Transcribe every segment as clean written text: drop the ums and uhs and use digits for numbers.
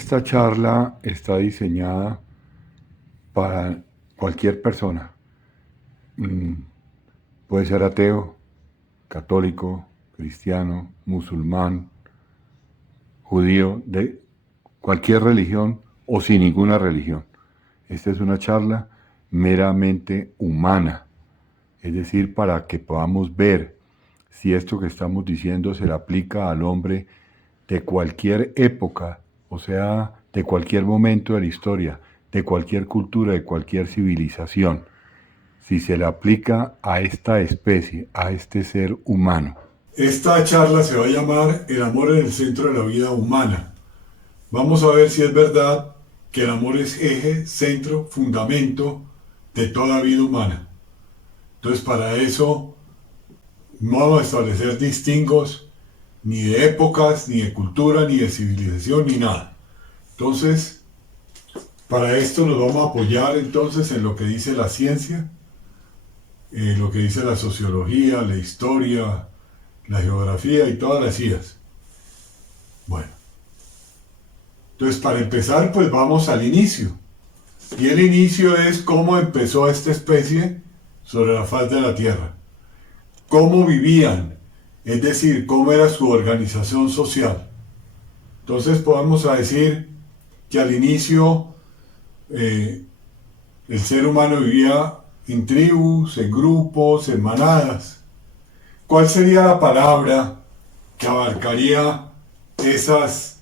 Esta charla está diseñada para cualquier persona. Mm, Puede ser ateo, católico, cristiano, musulmán, judío, de cualquier religión o sin ninguna religión. Esta es una charla meramente humana, es decir, para que podamos ver si esto que estamos diciendo se le aplica al hombre de cualquier época, o sea, de cualquier momento de la historia, de cualquier cultura, de cualquier civilización, si se le aplica a esta especie, a este ser humano. Esta charla se va a llamar El amor en el centro de la vida humana. Vamos a ver si es verdad que el amor es eje, centro, fundamento de toda vida humana. Entonces, para eso no vamos a establecer distingos ni de épocas, ni de cultura, ni de civilización, ni nada. Entonces, para esto nos vamos a apoyar entonces en lo que dice la ciencia, lo que dice la sociología, la historia, la geografía y todas las IAs. Bueno, entonces para empezar pues vamos al inicio. Y el inicio es cómo empezó esta especie sobre la faz de la Tierra. Cómo vivían, es decir, cómo era su organización social. Entonces podemos decir que al inicio el ser humano vivía en tribus, en grupos, en manadas. ¿Cuál sería la palabra que abarcaría esos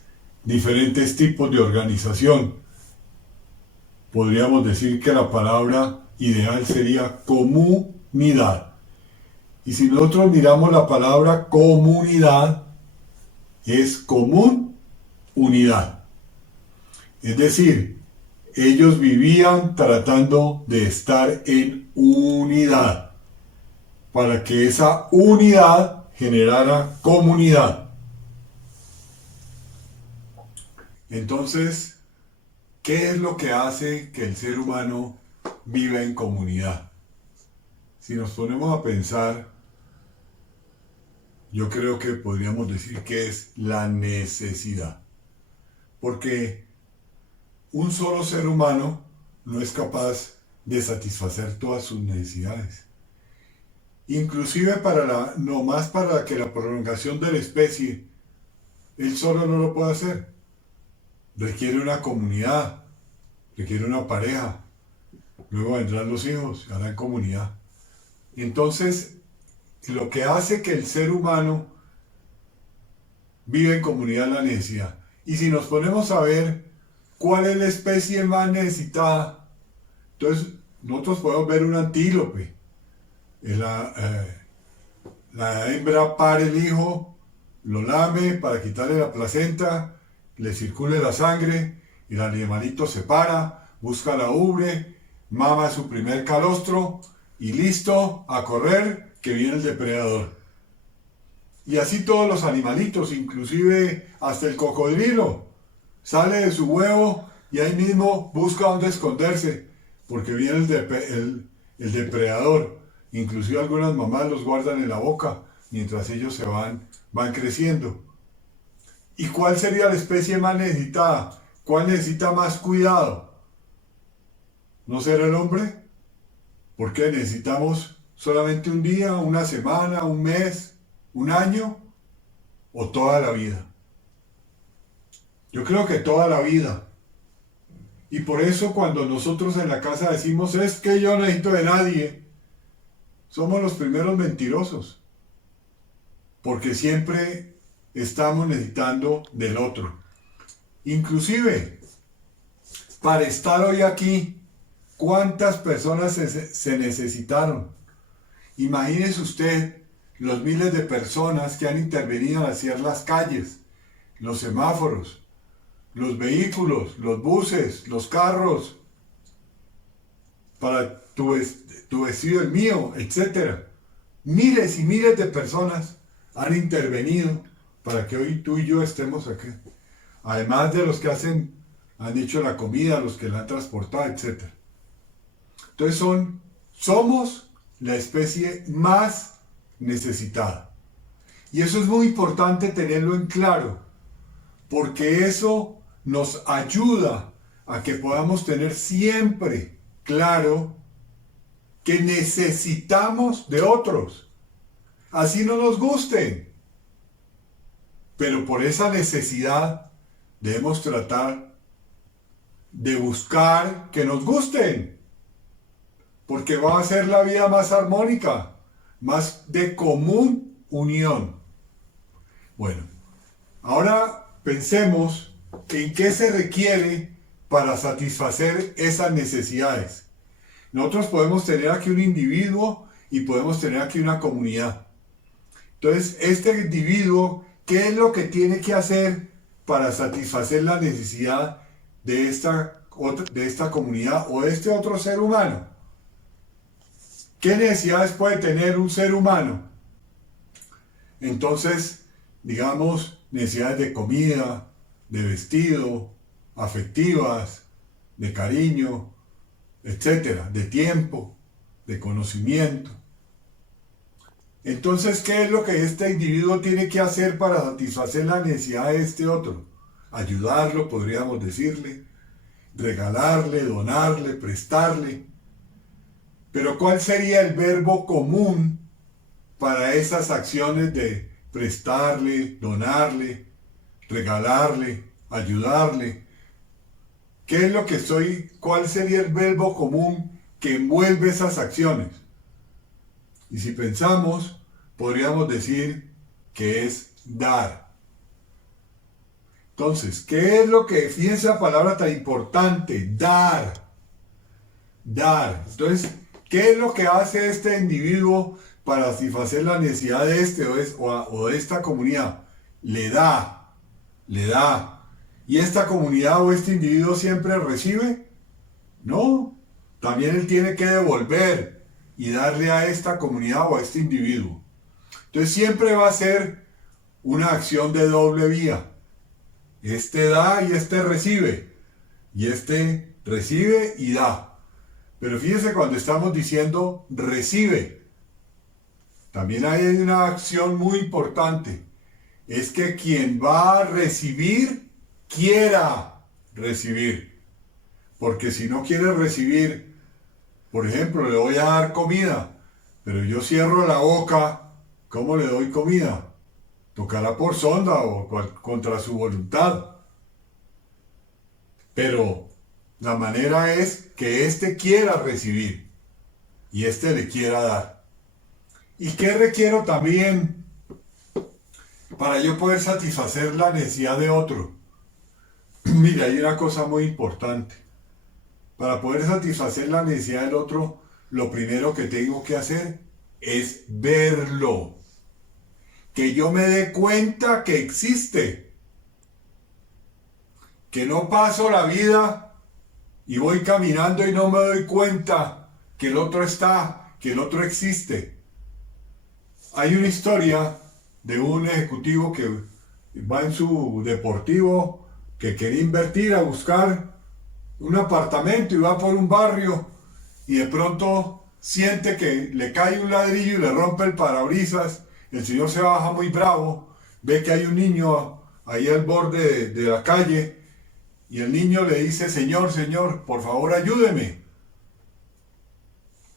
diferentes tipos de organización? Podríamos decir que la palabra ideal sería comunidad. Y si nosotros miramos la palabra comunidad, es común, unidad. Es decir, ellos vivían tratando de estar en unidad, para que esa unidad generara comunidad. Entonces, ¿qué es lo que hace que el ser humano viva en comunidad? Si nos ponemos a pensar, yo creo que podríamos decir que es la necesidad. Porque un solo ser humano no es capaz de satisfacer todas sus necesidades. Inclusive no más para que la prolongación de la especie, él solo no lo puede hacer. Requiere una comunidad, requiere una pareja, luego vendrán los hijos, se harán comunidad. Entonces, lo que hace que el ser humano viva en comunidad es la necesidad. Y si nos ponemos a ver cuál es la especie más necesitada, entonces nosotros podemos ver un antílope. La hembra pare el hijo, lo lame para quitarle la placenta, le circule la sangre, y el animalito se para, busca la ubre, mama su primer calostro y listo a correr que viene el depredador. Y así todos los animalitos, inclusive hasta el cocodrilo, sale de su huevo y ahí mismo busca dónde esconderse, porque viene el depredador. Inclusive algunas mamás los guardan en la boca mientras ellos van creciendo. ¿Y cuál sería la especie más necesitada? ¿Cuál necesita más cuidado? ¿No será el hombre? ¿Por qué necesitamos solamente un día, una semana, un mes, un año o toda la vida? Yo creo que toda la vida. Y por eso cuando nosotros en la casa decimos es que yo no necesito de nadie, somos los primeros mentirosos. Porque siempre estamos necesitando del otro. Inclusive, para estar hoy aquí, ¿cuántas personas se necesitaron? Imagínese usted los miles de personas que han intervenido en hacer las calles, los semáforos, los vehículos, los buses, los carros, para tu vestido, el mío, etc. Miles y miles de personas han intervenido para que hoy tú y yo estemos aquí. Además de los que han hecho la comida, los que la han transportado, etc. Entonces somos la especie más necesitada. Y eso es muy importante tenerlo en claro, porque eso nos ayuda a que podamos tener siempre claro que necesitamos de otros, así no nos gusten. Pero por esa necesidad debemos tratar de buscar que nos gusten, porque va a ser la vida más armónica, más de común unión. Bueno, ahora pensemos en qué se requiere para satisfacer esas necesidades. Nosotros podemos tener aquí un individuo y podemos tener aquí una comunidad. Entonces, este individuo, ¿qué es lo que tiene que hacer para satisfacer la necesidad de esta comunidad o de este otro ser humano? ¿Qué necesidades puede tener un ser humano? Entonces, digamos, necesidades de comida, de vestido, afectivas, de cariño, etcétera, de tiempo, de conocimiento. Entonces, ¿qué es lo que este individuo tiene que hacer para satisfacer la necesidad de este otro? Ayudarlo, podríamos decirle, regalarle, donarle, prestarle. Pero ¿cuál sería el verbo común para esas acciones de prestarle, donarle, regalarle, ayudarle? ¿Qué es lo que cuál sería el verbo común que envuelve esas acciones? Y si pensamos, podríamos decir que es dar. Entonces, ¿qué es lo que, fíjense la palabra tan importante? Dar. Dar. Entonces, ¿qué es lo que hace este individuo para satisfacer la necesidad de este o de esta comunidad? Le da. Le da. ¿Y esta comunidad o este individuo siempre recibe? No. También él tiene que devolver y darle a esta comunidad o a este individuo. Entonces siempre va a ser una acción de doble vía. Este da y este recibe. Y este recibe y da. Pero fíjense cuando estamos diciendo recibe. También hay una acción muy importante. Es que quien va a recibir, quiera recibir. Porque si no quiere recibir, por ejemplo, le voy a dar comida, pero yo cierro la boca, ¿cómo le doy comida? Tocará por sonda o contra su voluntad. Pero la manera es que éste quiera recibir y éste le quiera dar. ¿Y qué requiero también para yo poder satisfacer la necesidad de otro? Mira, hay una cosa muy importante. Para poder satisfacer la necesidad del otro, lo primero que tengo que hacer es verlo. Que yo me dé cuenta que existe. Que no paso la vida y voy caminando y no me doy cuenta que el otro está, que el otro existe. Hay una historia de un ejecutivo que va en su deportivo, que quería invertir a buscar un apartamento y va por un barrio y de pronto siente que le cae un ladrillo y le rompe el parabrisas. El señor se baja muy bravo, ve que hay un niño ahí al borde de la calle y el niño le dice: señor, por favor ayúdeme.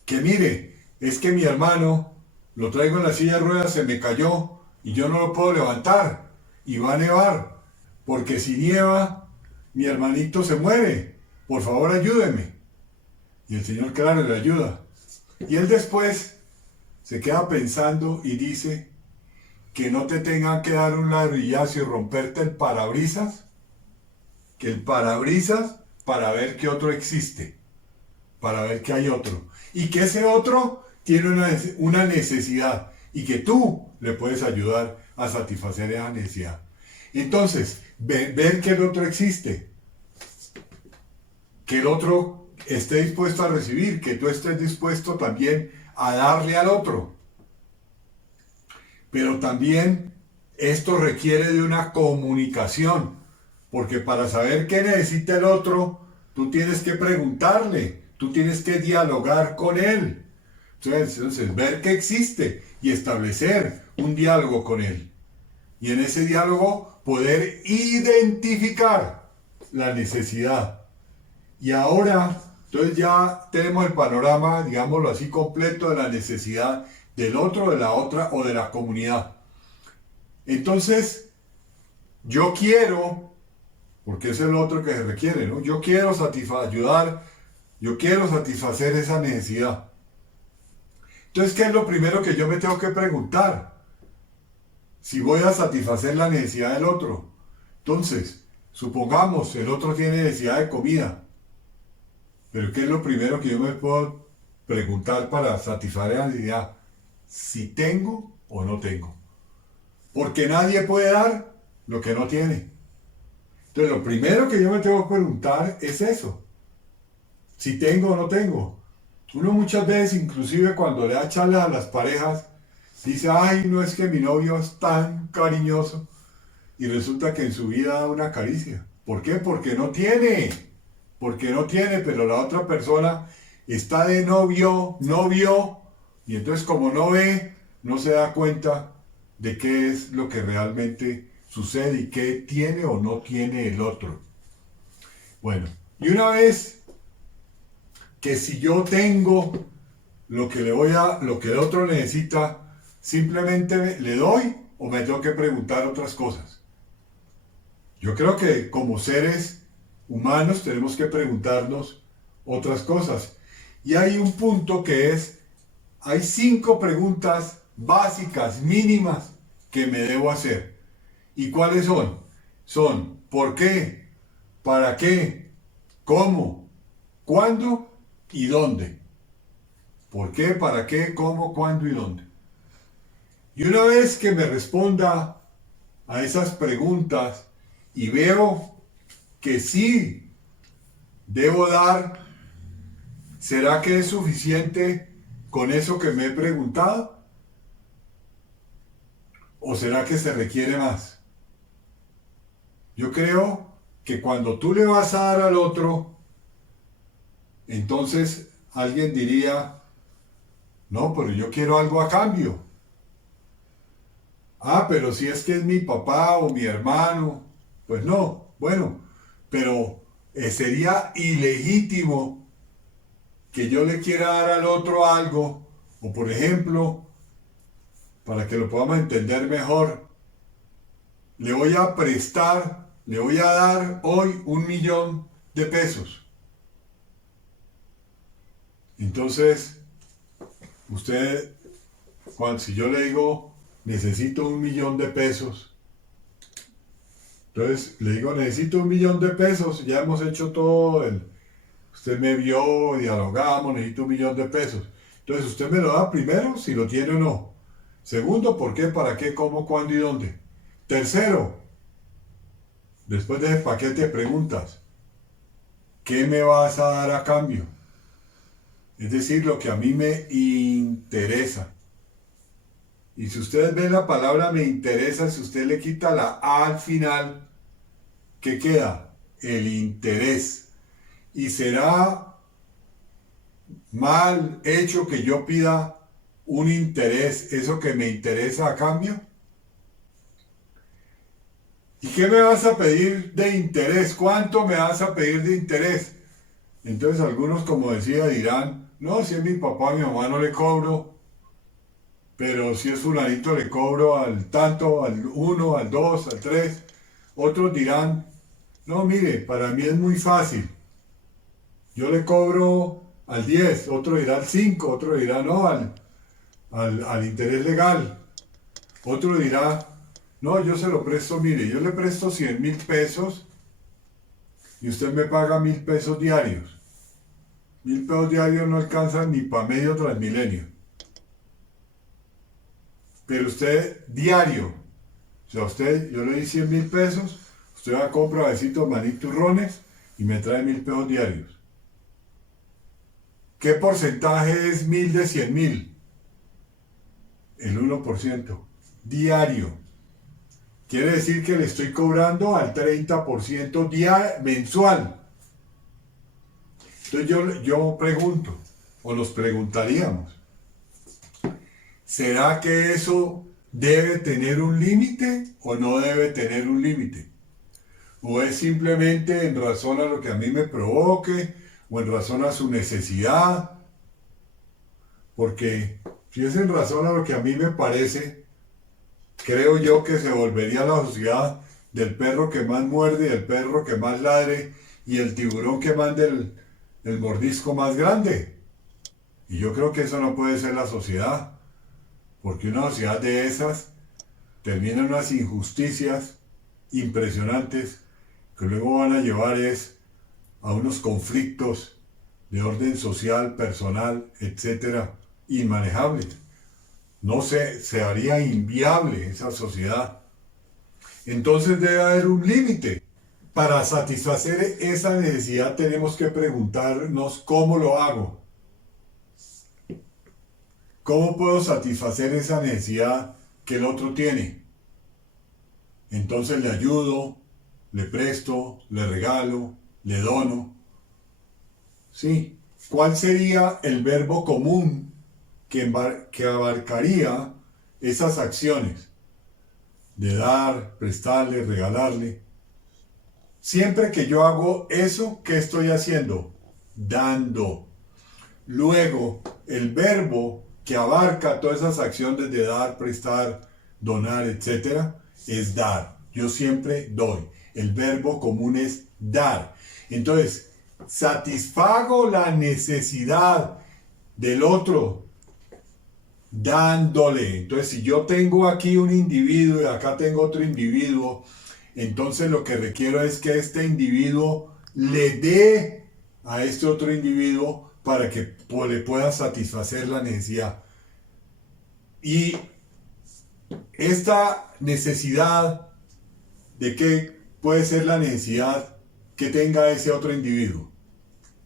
Que mire, es que mi hermano lo traigo en la silla de ruedas, se me cayó y yo no lo puedo levantar y va a nevar, porque si nieva mi hermanito se muere. Por favor, ayúdeme. Y el señor, claro, le ayuda. Y él después se queda pensando y dice: que no te tengan que dar un ladrillazo y romperte el parabrisas, que el parabrisas para ver que otro existe, para ver que hay otro. Y que ese otro tiene una necesidad y que tú le puedes ayudar a satisfacer esa necesidad. Entonces, ver que el otro existe, que el otro esté dispuesto a recibir, que tú estés dispuesto también a darle al otro. Pero también esto requiere de una comunicación, porque para saber qué necesita el otro, tú tienes que preguntarle, tú tienes que dialogar con él. Entonces, ver que existe y establecer un diálogo con él. Y en ese diálogo poder identificar la necesidad. Y ahora, entonces ya tenemos el panorama, digámoslo así, completo de la necesidad del otro, de la otra o de la comunidad. Entonces, yo quiero, porque es el otro que se requiere, ¿no? Yo quiero ayudar, yo quiero satisfacer esa necesidad. Entonces, ¿qué es lo primero que yo me tengo que preguntar? Si voy a satisfacer la necesidad del otro. Entonces, supongamos, el otro tiene necesidad de comida. Pero ¿qué es lo primero que yo me puedo preguntar para satisfacer la necesidad? Si tengo o no tengo. Porque nadie puede dar lo que no tiene. Entonces, lo primero que yo me tengo que preguntar es eso. Si tengo o no tengo. Uno muchas veces, inclusive cuando le da charlas a las parejas, dice, ay, no es que mi novio es tan cariñoso. Y resulta que en su vida da una caricia. ¿Por qué? Porque no tiene. Porque no tiene, pero la otra persona está de novio, y entonces como no ve, no se da cuenta de qué es lo que realmente sucede y qué tiene o no tiene el otro. Bueno, y una vez que si yo tengo lo que lo que el otro necesita, simplemente le doy o me tengo que preguntar otras cosas. Yo creo que como seres humanos tenemos que preguntarnos otras cosas. Y hay un punto que es, hay 5 preguntas básicas, mínimas, que me debo hacer. ¿Y cuáles son? Son, ¿por qué? ¿Para qué? ¿Cómo? ¿Cuándo? ¿Y dónde? ¿Por qué? ¿Para qué? ¿Cómo? ¿Cuándo? ¿Y dónde? Y una vez que me responda a esas preguntas y veo que sí debo dar, ¿será que es suficiente con eso que me he preguntado? ¿O será que se requiere más? Yo creo que cuando tú le vas a dar al otro, entonces alguien diría, no, pero yo quiero algo a cambio. Ah, pero si es que es mi papá o mi hermano, pues no, bueno, pero sería ilegítimo que yo le quiera dar al otro algo, o por ejemplo, para que lo podamos entender mejor, le voy a prestar, le voy a dar hoy 1.000.000 de pesos. Entonces, usted, si yo le digo, necesito 1.000.000 de pesos, entonces le digo, necesito 1.000.000 de pesos, ya hemos hecho todo, usted me vio, dialogamos, necesito 1.000.000 de pesos. Entonces usted me lo da primero, si lo tiene o no. Segundo, ¿por qué, para qué, cómo, cuándo y dónde? Tercero, después de ese paquete de preguntas, ¿qué me vas a dar a cambio? Es decir, lo que a mí me interesa. Y si ustedes ven la palabra me interesa, si usted le quita la A al final, ¿qué queda? El interés. Y será mal hecho que yo pida un interés, eso que me interesa a cambio. ¿Y qué me vas a pedir de interés? ¿Cuánto me vas a pedir de interés? Entonces algunos, como decía, dirán, no, si es mi papá, a mi mamá no le cobro, pero si es fulanito le cobro al tanto, al 1, al 2, al 3. Otros dirán, no, mire, para mí es muy fácil, yo le cobro al 10, otro dirá al 5, otro dirá no, al interés legal. Otro dirá, no, yo se lo presto, mire, yo le presto 100.000 pesos y usted me paga 1.000 pesos diarios. 1.000 pesos diarios no alcanzan ni para medio Transmilenio. Pero usted diario, o sea, yo le di 100.000 pesos, usted va a comprar besitos, maní, turrones y me trae 1.000 pesos diarios. ¿Qué porcentaje es 1.000 de 100.000? El 1%. Diario. Quiere decir que le estoy cobrando al 30% mensual. Entonces yo pregunto, o nos preguntaríamos, ¿será que eso debe tener un límite o no debe tener un límite? ¿O es simplemente en razón a lo que a mí me provoque o en razón a su necesidad? Porque si es en razón a lo que a mí me parece, creo yo que se volvería la sociedad del perro que más muerde y el perro que más ladre y el tiburón que mande el mordisco más grande. Y yo creo que eso no puede ser la sociedad, porque una sociedad de esas termina en unas injusticias impresionantes que luego van a llevar a unos conflictos de orden social, personal, etcétera, inmanejables. No se haría inviable esa sociedad. Entonces debe haber un límite. Para satisfacer esa necesidad tenemos que preguntarnos cómo lo hago. ¿Cómo puedo satisfacer esa necesidad que el otro tiene? Entonces le ayudo, le presto, le regalo, le dono. Sí. ¿Cuál sería el verbo común que abarcaría esas acciones? De dar, prestarle, regalarle. Siempre que yo hago eso, ¿qué estoy haciendo? Dando. Luego, el verbo que abarca todas esas acciones de dar, prestar, donar, etcétera, es dar. Yo siempre doy. El verbo común es dar. Entonces, satisfago la necesidad del otro dándole. Entonces, si yo tengo aquí un individuo y acá tengo otro individuo, entonces lo que requiero es que este individuo le dé a este otro individuo para que le pueda satisfacer la necesidad. Y esta necesidad, ¿de qué puede ser la necesidad que tenga ese otro individuo?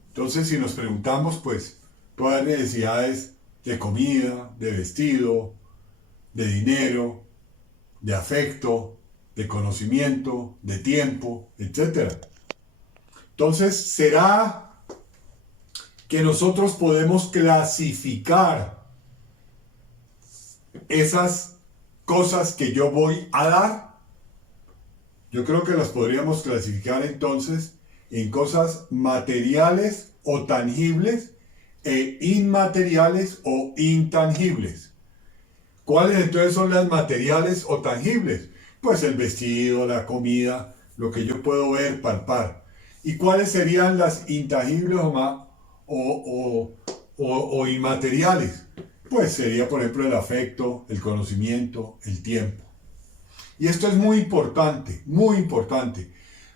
Entonces, si nos preguntamos, pues, todas las necesidades de comida, de vestido, de dinero, de afecto, de conocimiento, de tiempo, etc. Entonces, ¿será que nosotros podemos clasificar esas cosas que yo voy a dar? Yo creo que las podríamos clasificar entonces en cosas materiales o tangibles e inmateriales o intangibles. ¿Cuáles entonces son las materiales o tangibles? Pues el vestido, la comida, lo que yo puedo ver, palpar. ¿Y cuáles serían las intangibles o inmateriales? Pues sería, por ejemplo, el afecto, el conocimiento, el tiempo. Y esto es muy importante,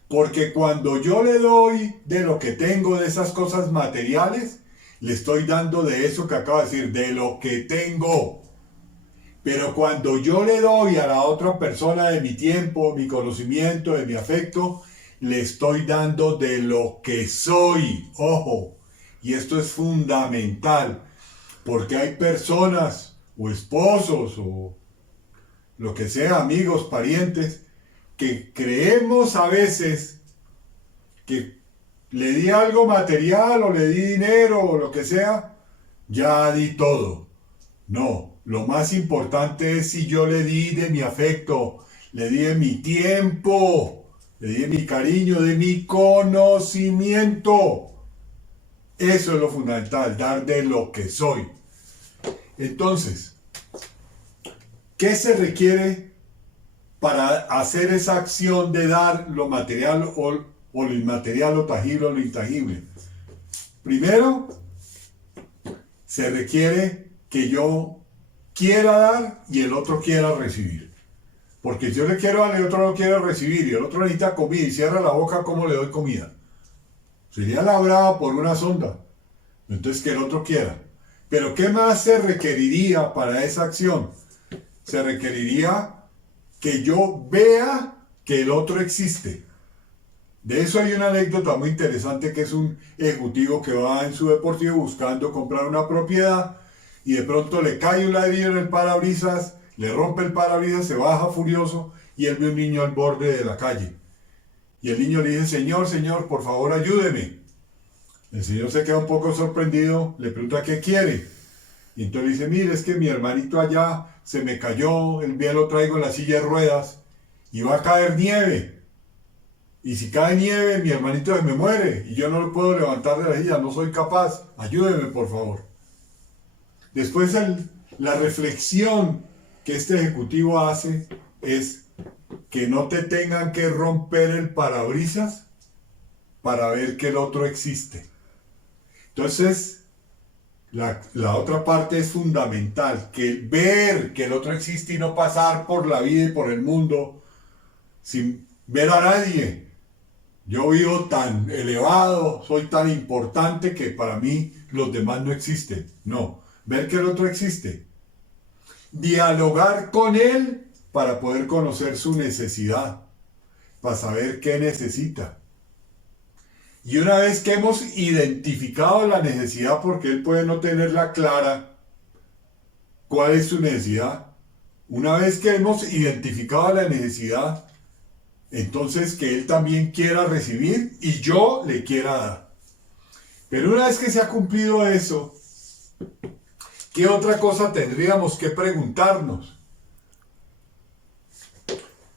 porque cuando yo le doy de lo que tengo, de esas cosas materiales, le estoy dando de eso que acabo de decir, de lo que tengo. Pero cuando yo le doy a la otra persona de mi tiempo, mi conocimiento, de mi afecto, le estoy dando de lo que soy. Ojo, y esto es fundamental, porque hay personas o esposos o lo que sea, amigos, parientes, que creemos a veces que le di algo material o le di dinero o lo que sea, ya di todo. No, lo más importante es si yo le di de mi afecto, le di de mi tiempo, le di de mi cariño, de mi conocimiento. Eso es lo fundamental, dar de lo que soy. Entonces, ¿qué se requiere para hacer esa acción de dar lo material o lo inmaterial, lo tangible o lo intangible? Primero, se requiere que yo quiera dar y el otro quiera recibir. Porque si yo le quiero dar y el otro no quiere recibir y el otro necesita comida y cierra la boca, ¿cómo le doy comida? Sería labrada por una sonda. Entonces que el otro quiera. Pero ¿qué más se requeriría para esa acción? Se requeriría que yo vea que el otro existe. De eso hay una anécdota muy interesante, que es un ejecutivo que va en su deportivo buscando comprar una propiedad y de pronto le cae un ladrillo en el parabrisas, le rompe el parabrisas, se baja furioso y él ve un niño al borde de la calle. Y el niño le dice, señor, por favor ayúdeme. El señor se queda un poco sorprendido, le pregunta qué quiere. Y entonces le dice, mire, es que mi hermanito allá se me cayó, el día lo traigo en la silla de ruedas y va a caer nieve. Y si cae nieve, mi hermanito se me muere y yo no lo puedo levantar de la silla, no soy capaz. Ayúdeme, por favor. Después la reflexión que este ejecutivo hace es que no te tengan que romper el parabrisas para ver que el otro existe. Entonces, la otra parte es fundamental, que ver que el otro existe y no pasar por la vida y por el mundo sin ver a nadie. Yo vivo tan elevado, soy tan importante que para mí los demás no existen. No, ver que el otro existe. Dialogar con él para poder conocer su necesidad, para saber qué necesita. Y una vez que hemos identificado la necesidad, porque él puede no tenerla clara, ¿cuál es su necesidad? Una vez que hemos identificado la necesidad, entonces que él también quiera recibir y yo le quiera dar. Pero una vez que se ha cumplido eso, ¿qué otra cosa tendríamos que preguntarnos?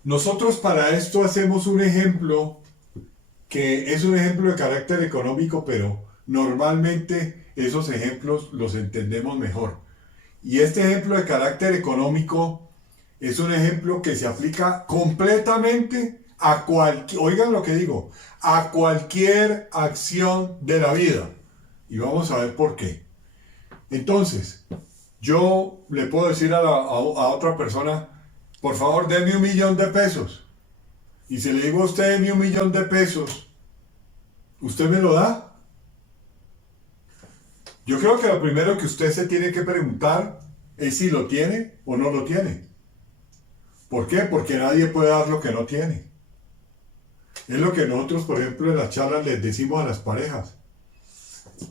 Nosotros para esto hacemos un ejemplo que es un ejemplo de carácter económico, pero normalmente esos ejemplos los entendemos mejor. Y este ejemplo de carácter económico es un ejemplo que se aplica completamente a cualquier, oigan lo que digo, a cualquier acción de la vida. Y vamos a ver por qué. Entonces, yo le puedo decir a otra persona, por favor, deme 1.000.000 de pesos. Y si le digo a usted, deme 1.000.000 de pesos, ¿usted me lo da? Yo creo que lo primero que usted se tiene que preguntar es si lo tiene o no lo tiene. ¿Por qué? Porque nadie puede dar lo que no tiene. Es lo que nosotros, por ejemplo, en las charlas les decimos a las parejas.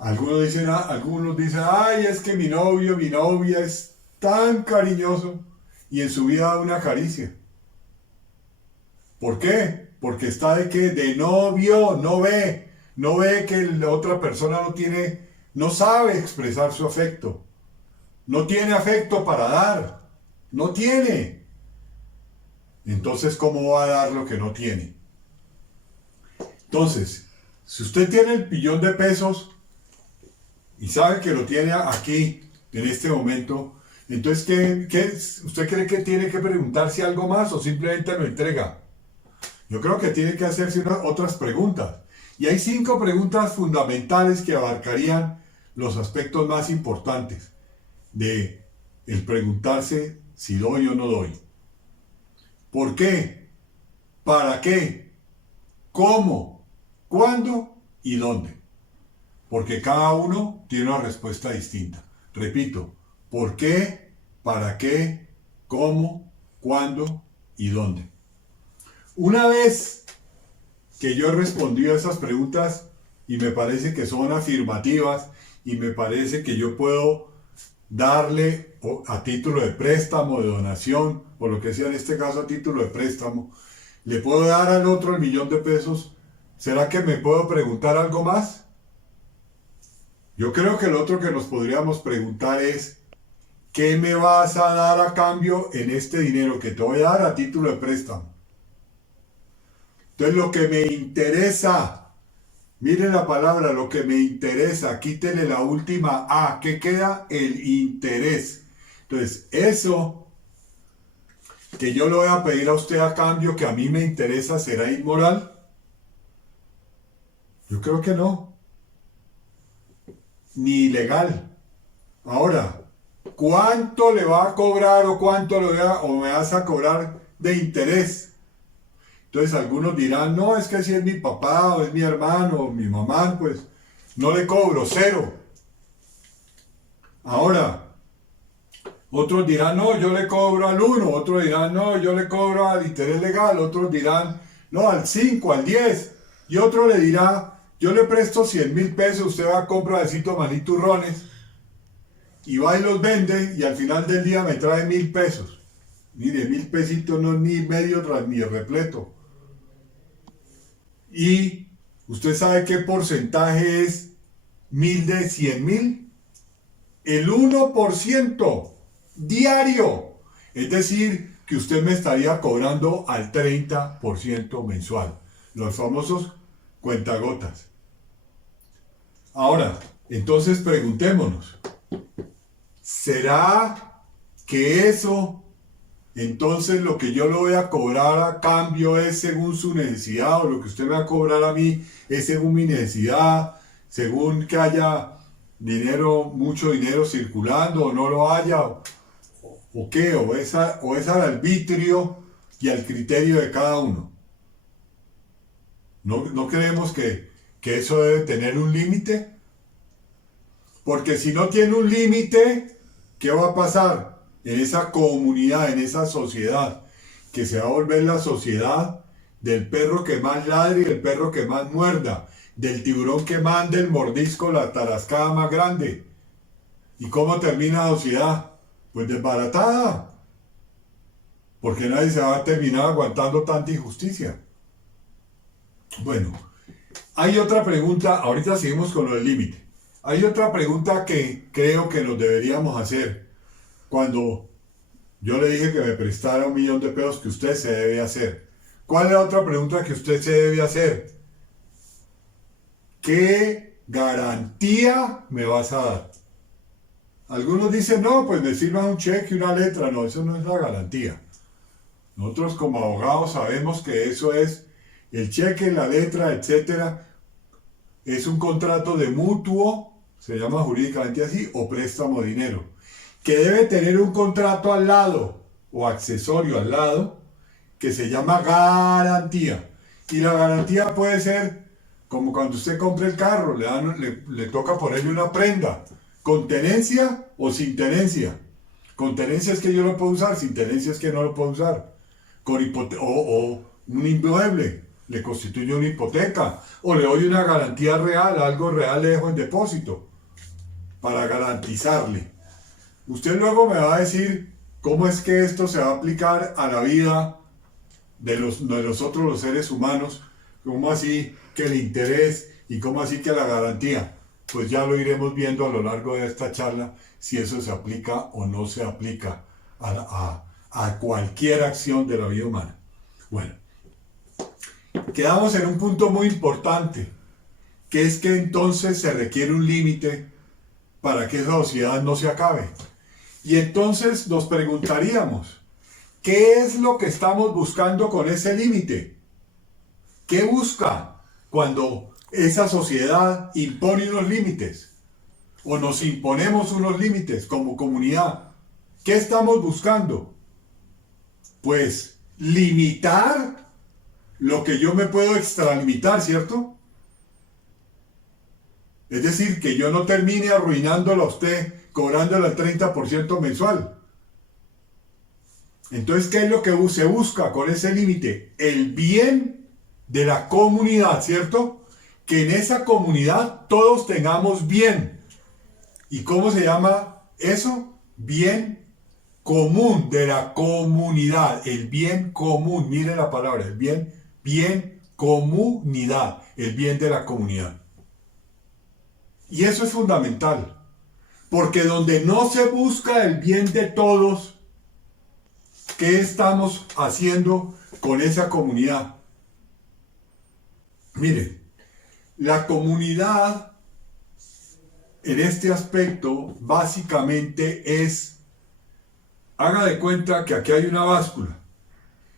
Algunos dicen, ay, es que mi novio, mi novia es tan cariñoso y en su vida da una caricia. ¿Por qué? Porque está de novio, no ve que la otra persona no sabe expresar su afecto, no tiene afecto para dar, no tiene. Entonces, ¿cómo va a dar lo que no tiene? Entonces, si usted tiene el 1.000.000 de pesos y sabe que lo tiene aquí, en este momento, entonces, ¿usted cree que tiene que preguntarse algo más o simplemente lo entrega? Yo creo que tiene que hacerse otras preguntas. Y hay 5 preguntas fundamentales que abarcarían los aspectos más importantes de el preguntarse si doy o no doy. ¿Por qué? ¿Para qué? ¿Cómo? ¿Cuándo? ¿Y dónde? Porque cada uno tiene una respuesta distinta. Repito, ¿por qué? ¿Para qué? ¿Cómo? ¿Cuándo? ¿Y dónde? Una vez que yo he respondido a esas preguntas y me parece que son afirmativas y me parece que yo puedo darle a título de préstamo, de donación, o lo que sea, en este caso a título de préstamo, le puedo dar al otro el 1.000.000 de pesos, ¿será que me puedo preguntar algo más? Yo creo que lo otro que nos podríamos preguntar es, ¿qué me vas a dar a cambio en este dinero que te voy a dar a título de préstamo? Entonces lo que me interesa, miren la palabra, lo que me interesa, quítele la última A, ¿qué queda? El interés. Entonces eso que yo le voy a pedir a usted a cambio, que a mí me interesa, ¿será inmoral? Yo creo que no. Ni ilegal. Ahora, ¿cuánto le va a cobrar o cuánto me vas a cobrar de interés? Entonces algunos dirán, no, es que si es mi papá o es mi hermano o mi mamá, pues no le cobro, 0. Ahora, otros dirán, no, yo le cobro al 1, otros dirán, no, yo le cobro al interés legal, otros dirán, no, al 5, al 10, y otro le dirá, yo le presto 100.000 pesos, usted va a comprar así maní turrones, y va y los vende, y al final del día me trae 1.000 pesos. Mire, 1.000 pesitos no es ni medio ni repleto. Y usted sabe qué porcentaje es 1.000 de 100.000. El 1% diario. Es decir, que usted me estaría cobrando al 30% mensual. los famosos cuentagotas. Ahora, entonces preguntémonos, ¿será que eso, entonces lo que yo le voy a cobrar a cambio es según su necesidad, o lo que usted me va a cobrar a mí es según mi necesidad, según que haya dinero, mucho dinero circulando o no lo haya, o qué, o es al arbitrio y al criterio de cada uno? ¿No creemos que eso debe tener un límite? Porque si no tiene un límite, ¿qué va a pasar en esa comunidad, en esa sociedad? Que se va a volver la sociedad del perro que más ladre y el perro que más muerda, del tiburón que mande el mordisco, la tarascada más grande. ¿Y cómo termina la sociedad? Pues desbaratada. Porque nadie se va a terminar aguantando tanta injusticia. Bueno, hay otra pregunta, ahorita seguimos con lo del límite. Hay otra pregunta que creo que nos deberíamos hacer cuando yo le dije que me prestara $1.000.000 que usted se debe hacer. ¿Cuál es la otra pregunta que usted se debe hacer? ¿Qué garantía me vas a dar? Algunos dicen, no, pues me sirva un cheque y una letra. No, eso no es la garantía. Nosotros como abogados sabemos que eso es el cheque, la letra, etcétera. Es un contrato de mutuo, se llama jurídicamente así, o préstamo de dinero, que debe tener un contrato al lado, o accesorio al lado, que se llama garantía. Y la garantía puede ser como cuando usted compra el carro, le toca ponerle una prenda, con tenencia o sin tenencia. Con tenencia es que yo lo puedo usar, sin tenencia es que no lo puedo usar. O un inmueble le constituye una hipoteca, o le doy una garantía real, algo real le dejo en depósito, para garantizarle. Usted luego me va a decir cómo es que esto se va a aplicar a la vida de nosotros los seres humanos, cómo así que el interés y cómo así que la garantía. Pues ya lo iremos viendo a lo largo de esta charla, si eso se aplica o no se aplica a cualquier acción de la vida humana. Bueno, quedamos en un punto muy importante, que es que entonces se requiere un límite para que esa sociedad no se acabe. Y entonces nos preguntaríamos, ¿qué es lo que estamos buscando con ese límite? ¿Qué busca cuando esa sociedad impone unos límites? ¿O nos imponemos unos límites como comunidad? ¿Qué estamos buscando? Pues limitar lo que yo me puedo extralimitar, ¿cierto? Es decir, que yo no termine arruinándolo a usted, cobrándole el 30% mensual. Entonces, ¿qué es lo que se busca con ese límite? El bien de la comunidad, ¿cierto? Que en esa comunidad todos tengamos bien. ¿Y cómo se llama eso? Bien común de la comunidad. El bien común, mire la palabra, el bien comunidad, el bien de la comunidad. Y eso es fundamental, porque donde no se busca el bien de todos, ¿qué estamos haciendo con esa comunidad? Mire, la comunidad en este aspecto básicamente es, haga de cuenta que aquí hay una báscula.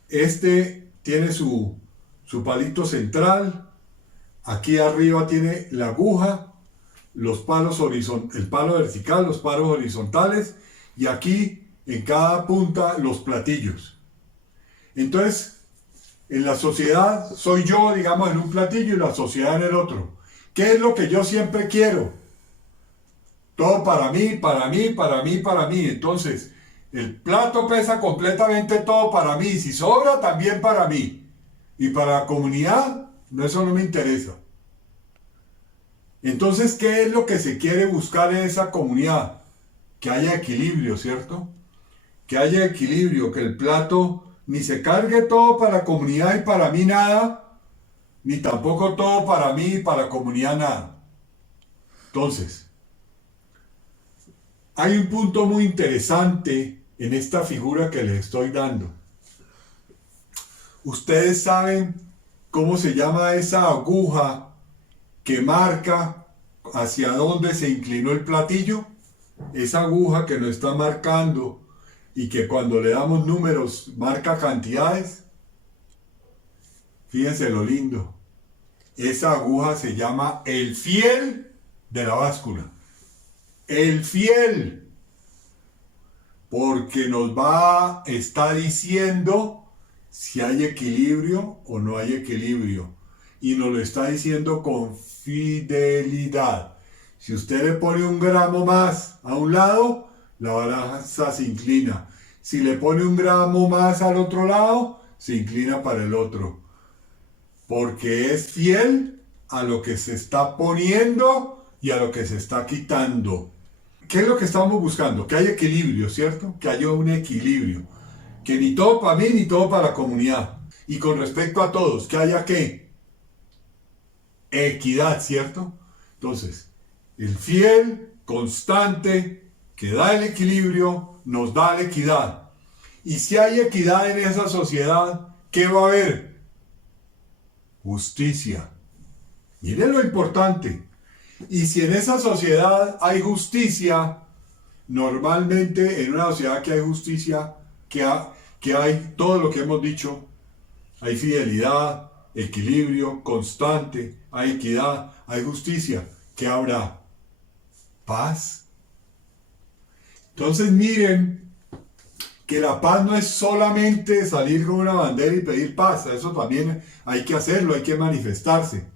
Este tiene su palito central, aquí arriba tiene la aguja, los palos el palo vertical, los palos horizontales, y aquí en cada punta los platillos. Entonces, en la sociedad soy yo, digamos, en un platillo y la sociedad en el otro. ¿Qué es lo que yo siempre quiero? Todo para mí, para mí, para mí, para mí. Entonces, el plato pesa completamente todo para mí. Si sobra, también para mí. Y para la comunidad, eso no me interesa. Entonces, ¿qué es lo que se quiere buscar en esa comunidad? Que haya equilibrio, ¿cierto? Que haya equilibrio, que el plato ni se cargue todo para la comunidad y para mí nada, ni tampoco todo para mí y para la comunidad nada. Entonces, hay un punto muy interesante en esta figura que les estoy dando. Ustedes saben ¿Cómo se llama esa aguja que marca hacia dónde se inclinó el platillo? Esa aguja que nos está marcando y que cuando le damos números marca cantidades. Fíjense lo lindo. Esa aguja se llama el fiel de la báscula. El fiel. Porque está diciendo si hay equilibrio o no hay equilibrio. Y nos lo está diciendo con fidelidad. Si usted le pone un gramo más a un lado, la balanza se inclina. Si le pone un gramo más al otro lado, se inclina para el otro. Porque es fiel a lo que se está poniendo y a lo que se está quitando. ¿Qué es lo que estamos buscando? Que haya equilibrio, ¿cierto? Que haya un equilibrio. Que ni todo para mí ni todo para la comunidad. Y con respecto a todos, que haya ¿qué? Equidad, ¿cierto? Entonces, el fiel, constante, que da el equilibrio, nos da la equidad. Y si hay equidad en esa sociedad, ¿qué va a haber? Justicia. Miren lo importante. Y si en esa sociedad hay justicia, normalmente en una sociedad que hay justicia, que hay todo lo que hemos dicho, hay fidelidad, equilibrio, constante, hay equidad, hay justicia, ¿qué habrá? Paz. Entonces miren que la paz no es solamente salir con una bandera y pedir paz, eso también hay que hacerlo, hay que manifestarse.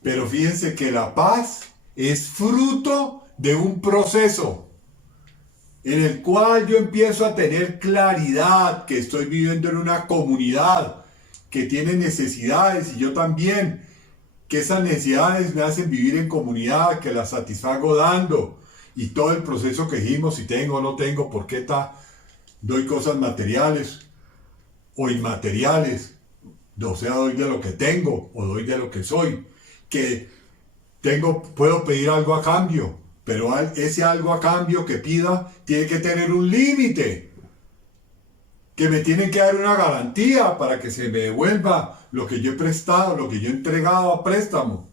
Pero fíjense que la paz es fruto de un proceso en el cual yo empiezo a tener claridad que estoy viviendo en una comunidad que tiene necesidades y yo también, que esas necesidades me hacen vivir en comunidad, que las satisfago dando y todo el proceso que dijimos, si tengo o no tengo, por qué doy cosas materiales o inmateriales, o sea, doy de lo que tengo o doy de lo que soy. Que puedo pedir algo a cambio, pero ese algo a cambio que pida tiene que tener un límite, que me tienen que dar una garantía para que se me devuelva lo que yo he prestado, lo que yo he entregado a préstamo,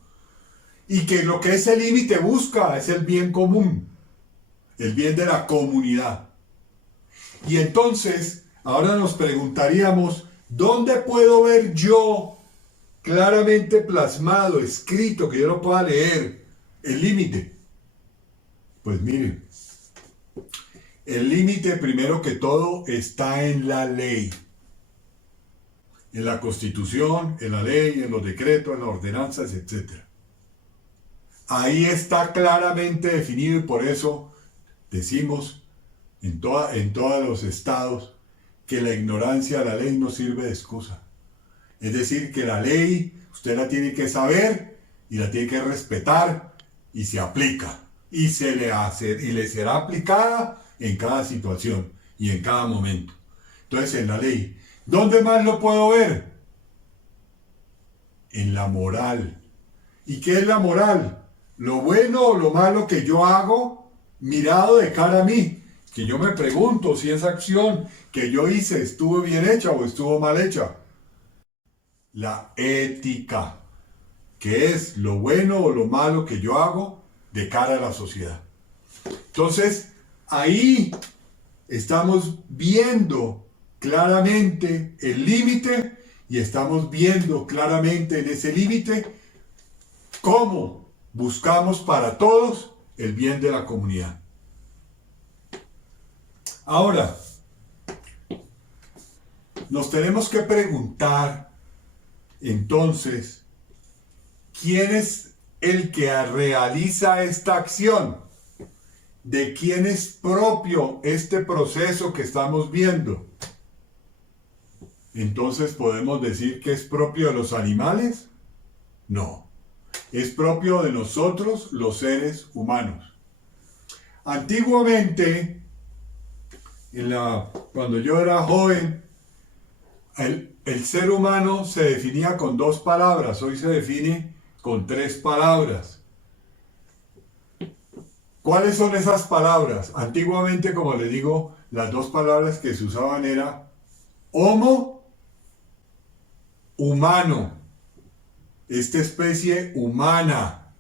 y que lo que ese límite busca es el bien común, el bien de la comunidad. Y entonces, ahora nos preguntaríamos, ¿dónde puedo ver yo claramente plasmado, escrito, que yo lo pueda leer, el límite? Pues miren, el límite primero que todo está en la ley, en la Constitución, en la ley, en los decretos, en las ordenanzas, etc. Ahí está claramente definido y por eso decimos en todos los estados que la ignorancia de la ley no sirve de excusa. Es decir, que la ley usted la tiene que saber y la tiene que respetar y se aplica. Y le será aplicada en cada situación y en cada momento. Entonces, en la ley. ¿Dónde más lo puedo ver? En la moral. ¿Y qué es la moral? Lo bueno o lo malo que yo hago mirado de cara a mí. Que yo me pregunto si esa acción que yo hice estuvo bien hecha o estuvo mal hecha. La ética, que es lo bueno o lo malo que yo hago de cara a la sociedad. Entonces, ahí estamos viendo claramente el límite y estamos viendo claramente en ese límite cómo buscamos para todos el bien de la comunidad. Ahora, nos tenemos que preguntar entonces, ¿quién es el que realiza esta acción? ¿De quién es propio este proceso que estamos viendo? Entonces, ¿podemos decir que es propio de los animales? No. Es propio de nosotros, los seres humanos. Antiguamente, cuando yo era joven, el ser humano se definía con 2 palabras, hoy se define con 3 palabras. ¿Cuáles son esas palabras? Antiguamente, como les digo, las 2 palabras que se usaban era homo humano, esta especie humana,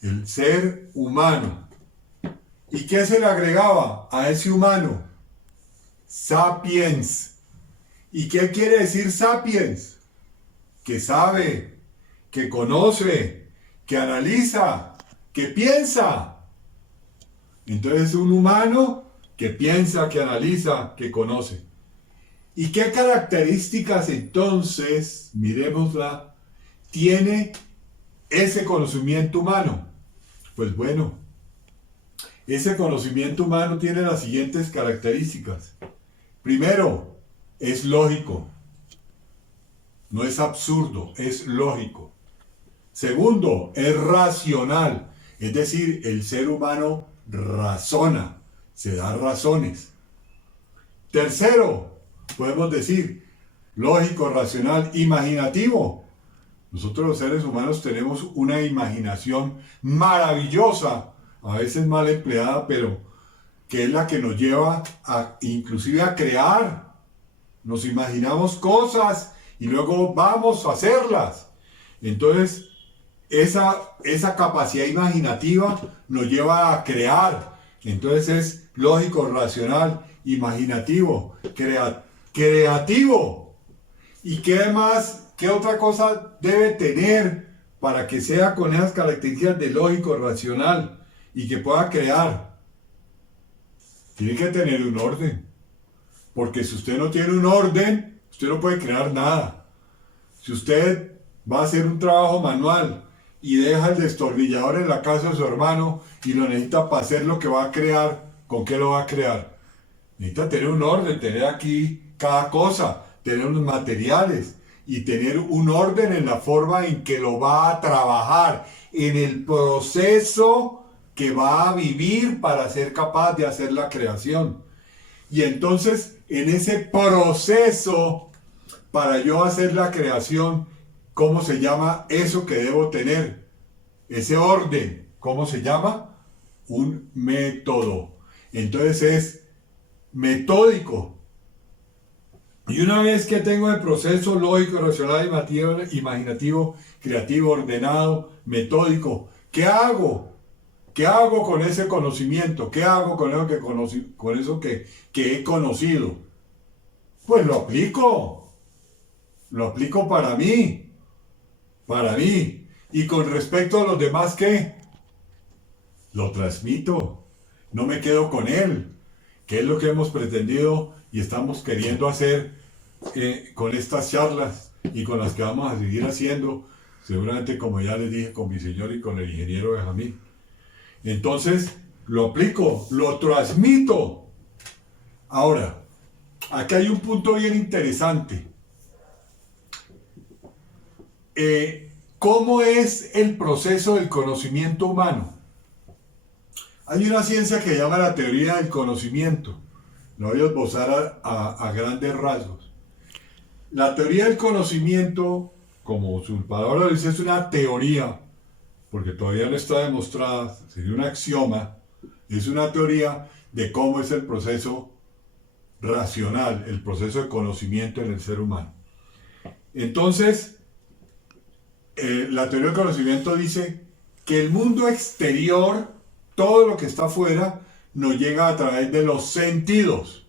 el ser humano. ¿Y qué se le agregaba a ese humano? Sapiens. ¿Y qué quiere decir sapiens? Que sabe, que conoce, que analiza, que piensa. Entonces un humano que piensa, que analiza, que conoce. ¿Y qué características entonces, miremosla, tiene ese conocimiento humano? Pues bueno, ese conocimiento humano tiene las siguientes características. Primero, es lógico. No es absurdo, es lógico. Segundo, es racional. Es decir, el ser humano razona, se da razones. Tercero, podemos decir, lógico, racional, imaginativo. Nosotros los seres humanos tenemos una imaginación maravillosa, a veces mal empleada, pero que es la que nos lleva inclusive a crear. Nos imaginamos cosas y luego vamos a hacerlas. Entonces, esa capacidad imaginativa nos lleva a crear. Entonces es lógico, racional, imaginativo, creativo. ¿Y qué más, qué otra cosa debe tener para que sea con esas características de lógico, racional y que pueda crear? Tiene que tener un orden. Porque si usted no tiene un orden, usted no puede crear nada. Si usted va a hacer un trabajo manual y deja el destornillador en la casa de su hermano y lo necesita para hacer lo que va a crear, ¿con qué lo va a crear? Necesita tener un orden, tener aquí cada cosa, tener unos materiales y tener un orden en la forma en que lo va a trabajar, en el proceso que va a vivir para ser capaz de hacer la creación. Y entonces, en ese proceso, para yo hacer la creación, ¿cómo se llama eso que debo tener? Ese orden, ¿cómo se llama? Un método. Entonces es metódico. Y una vez que tengo el proceso lógico, racional, imaginativo, creativo, ordenado, metódico, ¿qué hago? ¿Qué hago con ese conocimiento? ¿Qué hago con eso que he conocido? Pues lo aplico. Lo aplico para mí. Para mí. Y con respecto a los demás, ¿qué? Lo transmito. No me quedo con él. ¿Qué es lo que hemos pretendido y estamos queriendo hacer con estas charlas y con las que vamos a seguir haciendo? Seguramente, como ya les dije, con mi señor y con el ingeniero Benjamín. Entonces, lo aplico, lo transmito. Ahora, acá hay un punto bien interesante. ¿Cómo es el proceso del conocimiento humano? Hay una ciencia que se llama la teoría del conocimiento. Lo voy a esbozar a grandes rasgos. La teoría del conocimiento, como su palabra dice, es una teoría, porque todavía no está demostrada, sería un axioma, es una teoría de cómo es el proceso racional, el proceso de conocimiento en el ser humano. Entonces, la teoría del conocimiento dice que el mundo exterior, todo lo que está afuera, nos llega a través de los sentidos.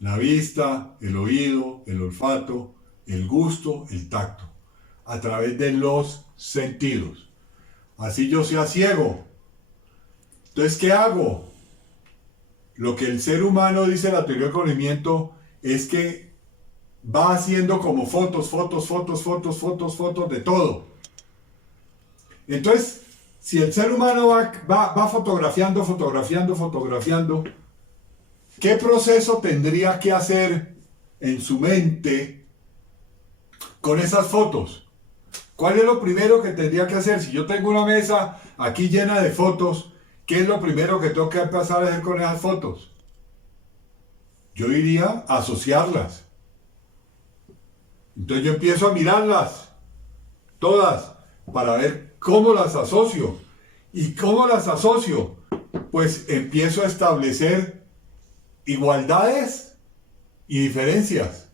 La vista, el oído, el olfato, el gusto, el tacto. A través de los sentidos. Así yo sea ciego. Entonces, ¿qué hago? Lo que el ser humano, dice la teoría del conocimiento, es que va haciendo como fotos de todo. Entonces, si el ser humano va fotografiando, ¿qué proceso tendría que hacer en su mente con esas fotos? ¿Cuál es lo primero que tendría que hacer? Si yo tengo una mesa aquí llena de fotos, ¿qué es lo primero que tengo que empezar a hacer con esas fotos? Yo iría a asociarlas. Entonces yo empiezo a mirarlas, todas, para ver cómo las asocio. ¿Y cómo las asocio? Pues empiezo a establecer igualdades y diferencias.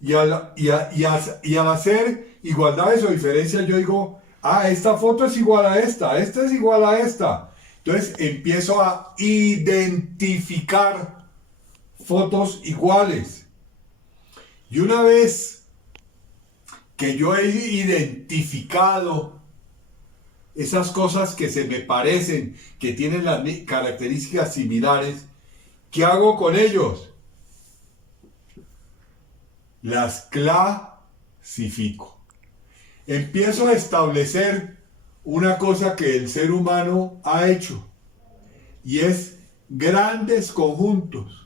Y al hacer igualdades o diferencias, yo digo, esta foto es igual a esta es igual a esta. Entonces empiezo a identificar fotos iguales. Y una vez que yo he identificado esas cosas que se me parecen, que tienen las características similares, ¿qué hago con ellos? Las clasifico. Empiezo a establecer una cosa que el ser humano ha hecho, y es grandes conjuntos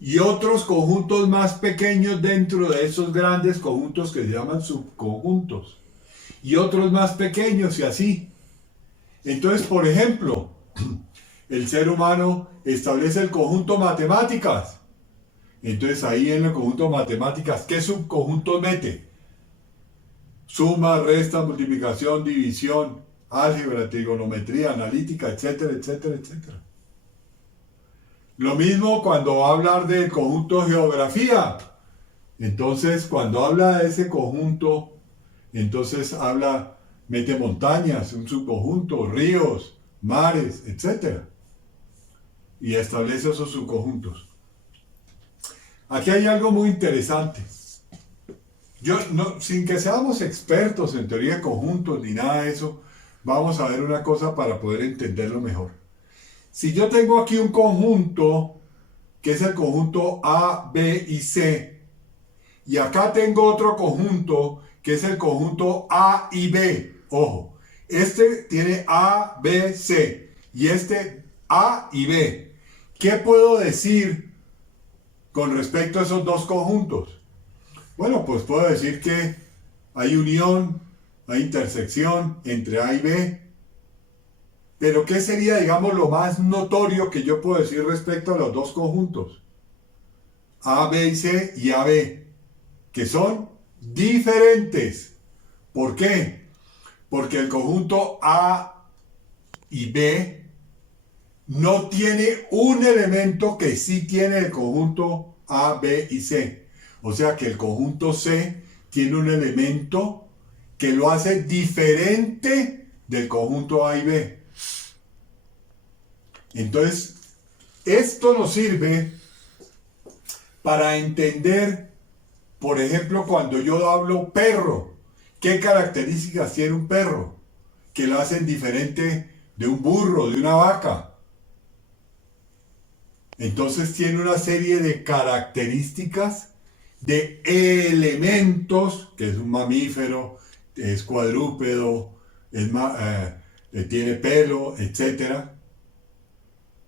y otros conjuntos más pequeños dentro de esos grandes conjuntos que se llaman subconjuntos, y otros más pequeños y así. Entonces, por ejemplo, el ser humano establece el conjunto matemáticas. Entonces ahí en el conjunto matemáticas, ¿qué subconjuntos mete? Suma, resta, multiplicación, división, álgebra, trigonometría, analítica, etcétera, etcétera, etcétera. Lo mismo cuando va a hablar del conjunto geografía. Entonces, cuando habla de ese conjunto, entonces mete montañas, un subconjunto, ríos, mares, etcétera. Y establece esos subconjuntos. Aquí hay algo muy interesante. Sin que seamos expertos en teoría de conjuntos ni nada de eso, vamos a ver una cosa para poder entenderlo mejor. Si yo tengo aquí un conjunto, que es el conjunto A, B y C, y acá tengo otro conjunto, que es el conjunto A y B, ojo, este tiene A, B, C, y este A y B. ¿Qué puedo decir con respecto a esos dos conjuntos? Bueno, pues puedo decir que hay unión, hay intersección entre A y B. Pero ¿qué sería, digamos, lo más notorio que yo puedo decir respecto a los dos conjuntos? A, B y C y AB, que son diferentes. ¿Por qué? Porque el conjunto A y B no tiene un elemento que sí tiene el conjunto A, B y C. O sea que el conjunto C tiene un elemento que lo hace diferente del conjunto A y B. Entonces, esto nos sirve para entender, por ejemplo, cuando yo hablo perro, ¿qué características tiene un perro que lo hacen diferente de un burro, de una vaca? Entonces tiene una serie de características, de elementos, que es un mamífero, es cuadrúpedo, tiene pelo, etcétera.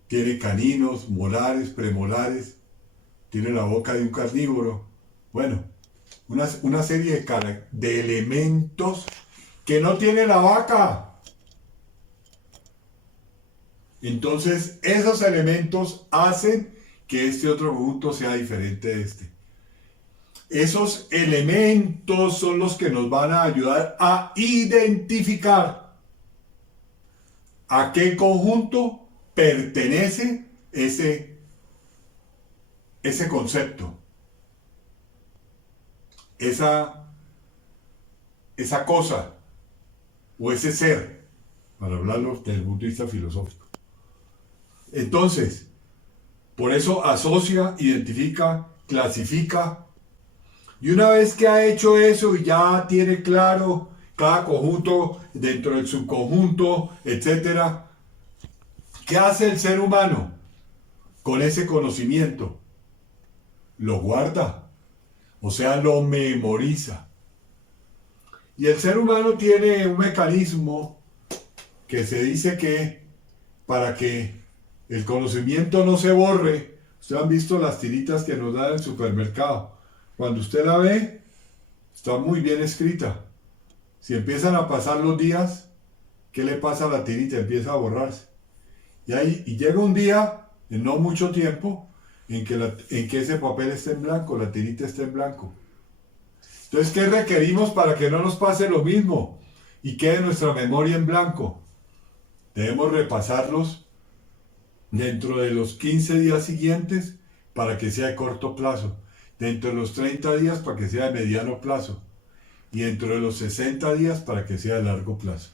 Tiene caninos, molares, premolares, tiene la boca de un carnívoro. Bueno, una serie de elementos que no tiene la vaca. Entonces, esos elementos hacen que este otro conjunto sea diferente de este. Esos elementos son los que nos van a ayudar a identificar a qué conjunto pertenece ese concepto, esa cosa o ese ser, para hablarlo desde el punto de vista filosófico. Entonces, por eso asocia, identifica, clasifica, y una vez que ha hecho eso y ya tiene claro cada conjunto dentro del subconjunto, etcétera, ¿qué hace el ser humano con ese conocimiento? Lo guarda, o sea, lo memoriza. Y el ser humano tiene un mecanismo que se dice que para que el conocimiento no se borre, ustedes han visto las tiritas que nos dan en el supermercado. Cuando usted la ve, está muy bien escrita. Si empiezan a pasar los días, ¿qué le pasa a la tirita? Empieza a borrarse. Y llega un día, en no mucho tiempo, en que ese papel esté en blanco, la tirita esté en blanco. Entonces, ¿qué requerimos para que no nos pase lo mismo y quede nuestra memoria en blanco? Debemos repasarlos dentro de los 15 días siguientes para que sea de corto plazo. dentro de los 30 días para que sea de mediano plazo y dentro de los 60 días para que sea de largo plazo.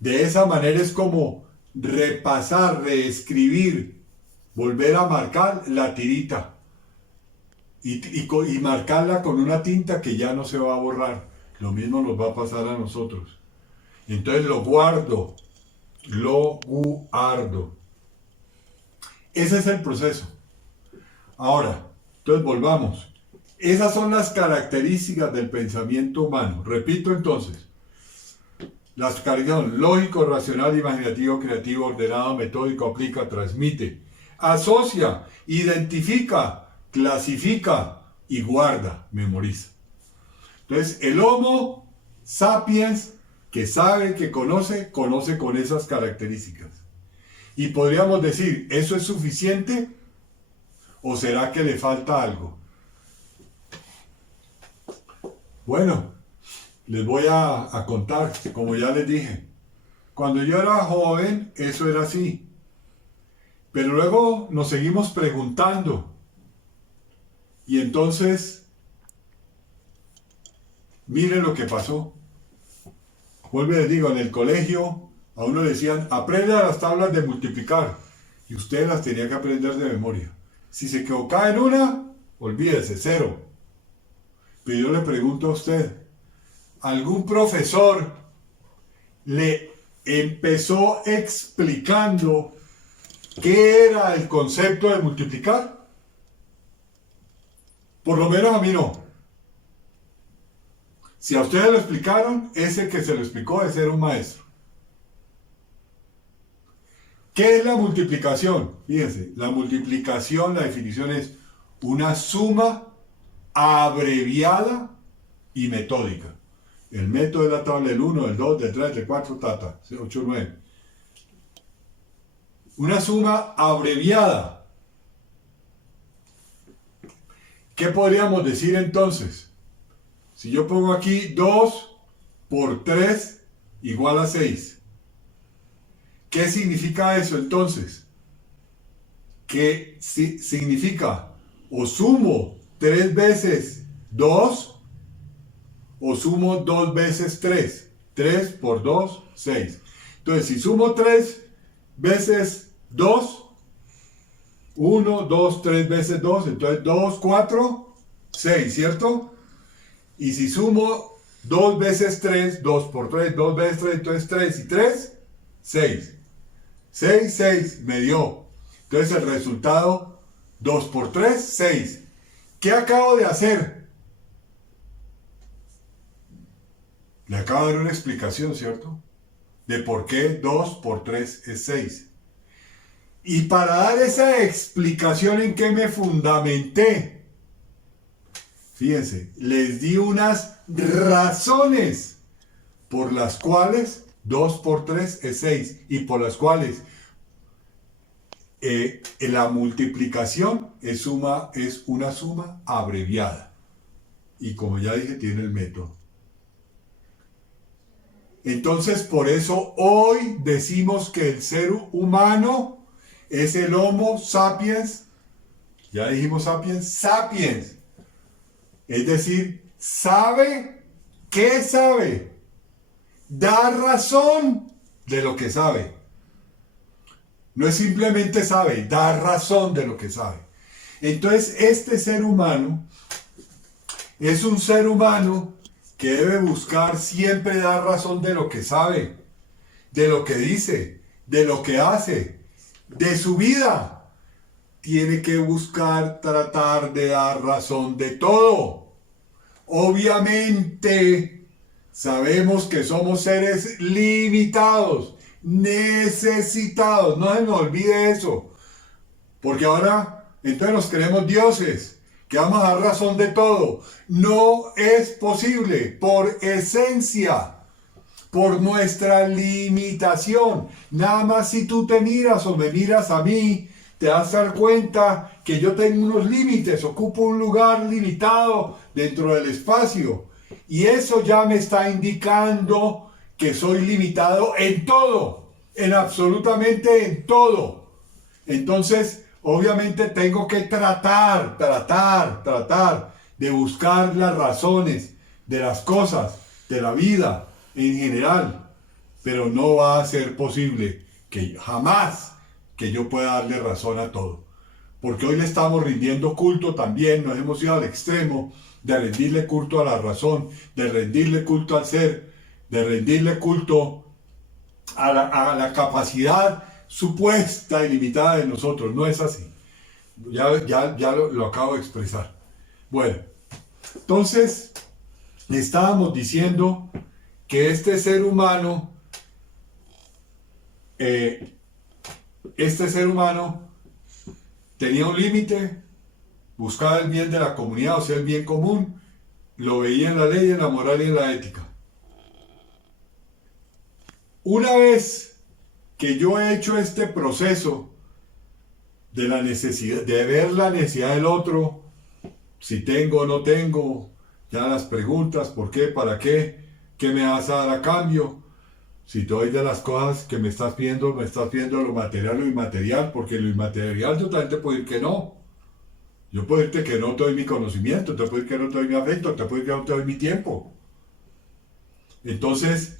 De esa manera es como repasar, reescribir, volver a marcar la tirita y marcarla con una tinta que ya no se va a borrar. Lo mismo nos va a pasar a nosotros. Entonces lo guardo. Ese es el proceso. Ahora, entonces volvamos. Esas son las características del pensamiento humano. Repito entonces. Las características son lógico, racional, imaginativo, creativo, ordenado, metódico, aplica, transmite, asocia, identifica, clasifica y guarda, memoriza. Entonces, el Homo sapiens que sabe, que conoce con esas características. Y podríamos decir, ¿eso es suficiente? ¿O será que le falta algo? Bueno, les voy a contar, como ya les dije. Cuando yo era joven, eso era así. Pero luego nos seguimos preguntando. Y entonces, miren lo que pasó. Vuelvo y les digo, en el colegio a uno le decían, aprende las tablas de multiplicar. Y usted las tenía que aprender de memoria. Si se equivocaba en una, olvídese, 0. Pero yo le pregunto a usted, ¿algún profesor le empezó explicando qué era el concepto de multiplicar? Por lo menos a mí no. Si a ustedes lo explicaron, ese que se lo explicó es ser un maestro. ¿Qué es la multiplicación? Fíjense, la multiplicación, la definición es una suma abreviada y metódica. El método de la tabla del 1, del 2, del 3, del 4, 8, 9. Una suma abreviada. ¿Qué podríamos decir entonces? Si yo pongo aquí 2 por 3 igual a 6. ¿Qué significa eso entonces? Que significa o sumo 3 veces 2 o sumo 2 veces 3. 3 por 2, 6. Entonces, si sumo 3 veces 2, 1, 2, 3 veces 2, entonces 2, 4, 6, ¿cierto? Y si sumo 2 veces 3, 2 por 3, 2 veces 3, entonces 3 y 3, 6. 6, 6 me dio. Entonces el resultado, 2 por 3, 6. ¿Qué acabo de hacer? Le acabo de dar una explicación, ¿cierto? De por qué 2 por 3 es 6. Y para dar esa explicación, ¿en qué me fundamenté? Fíjense, les di unas razones por las cuales 2 por 3 es 6 y por las cuales la multiplicación es una suma abreviada. Y como ya dije, tiene el método. Entonces, por eso hoy decimos que el ser humano es el Homo sapiens. Ya dijimos sapiens, sapiens. Es decir, sabe qué sabe. Da razón de lo que sabe. No es simplemente sabe, da razón de lo que sabe. Entonces, este ser humano es un ser humano que debe buscar siempre dar razón de lo que sabe, de lo que dice, de lo que hace, de su vida. Tiene que buscar tratar de dar razón de todo. Obviamente, sabemos que somos seres limitados, necesitados. No se nos olvide eso. Porque ahora, entonces nos creemos dioses, que vamos a dar razón de todo. No es posible, por esencia, por nuestra limitación. Nada más si tú te miras o me miras a mí, te vas a dar cuenta que yo tengo unos límites, ocupo un lugar limitado dentro del espacio. Y eso ya me está indicando que soy limitado en todo, en absolutamente en todo. Entonces, obviamente tengo que tratar de buscar las razones de las cosas, de la vida en general, pero no va a ser posible que jamás que yo pueda darle razón a todo. Porque hoy le estamos rindiendo culto también, nos hemos ido al extremo de rendirle culto a la razón, de rendirle culto al ser, de rendirle culto a la capacidad supuesta y limitada de nosotros. No es así. Ya lo acabo de expresar. Bueno, entonces estábamos diciendo que este ser humano tenía un límite, buscaba el bien de la comunidad, o sea, el bien común, lo veía en la ley, en la moral y en la ética. Una vez que yo he hecho este proceso de la necesidad, de ver la necesidad del otro, si tengo o no tengo, ya las preguntas, ¿por qué? ¿Para qué? ¿Qué me vas a dar a cambio? Si te doy de las cosas que me estás pidiendo lo material o lo inmaterial, porque lo inmaterial yo también te puedo decir que no. Yo puedo decirte que no te doy mi conocimiento, te puedo decir que no te doy mi afecto, te puedo decir que no te doy mi tiempo. Entonces,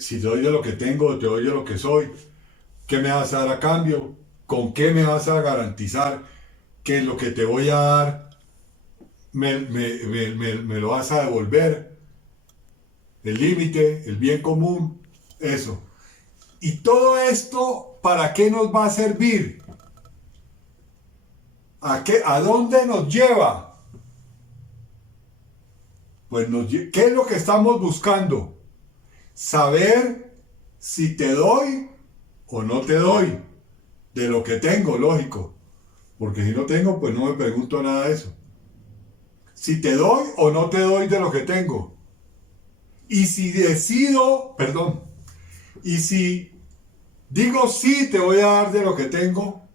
si te doy de lo que tengo, te doy de lo que soy, ¿qué me vas a dar a cambio? ¿Con qué me vas a garantizar que lo que te voy a dar me lo vas a devolver? El límite, el bien común, eso. Y todo esto, ¿para qué nos va a servir? ¿A dónde nos lleva? Pues ¿qué es lo que estamos buscando? Saber si te doy o no te doy de lo que tengo, lógico. Porque si no tengo, pues no me pregunto nada de eso. Si te doy o no te doy de lo que tengo. Y si y si digo sí te voy a dar de lo que tengo,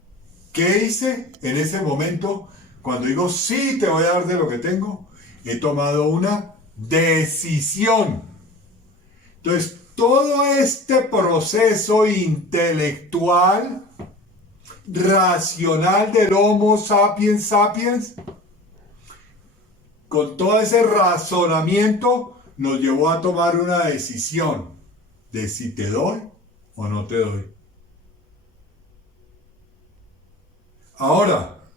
¿qué hice en ese momento? Cuando digo sí te voy a dar de lo que tengo, he tomado una decisión. Entonces, todo este proceso intelectual, racional del Homo sapiens sapiens, con todo ese razonamiento, nos llevó a tomar una decisión de si te doy o no te doy. Ahora,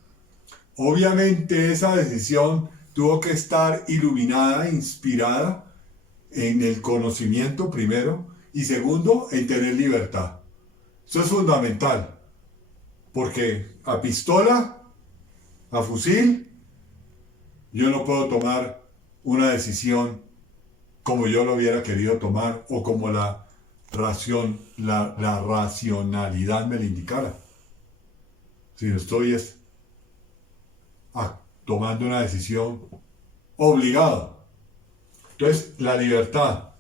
obviamente esa decisión tuvo que estar iluminada, inspirada en el conocimiento primero y segundo en tener libertad. Eso es fundamental, porque a pistola, a fusil, yo no puedo tomar una decisión como yo lo hubiera querido tomar o como la racionalidad me lo indicara. Si no estoy tomando una decisión obligado. Entonces, la libertad.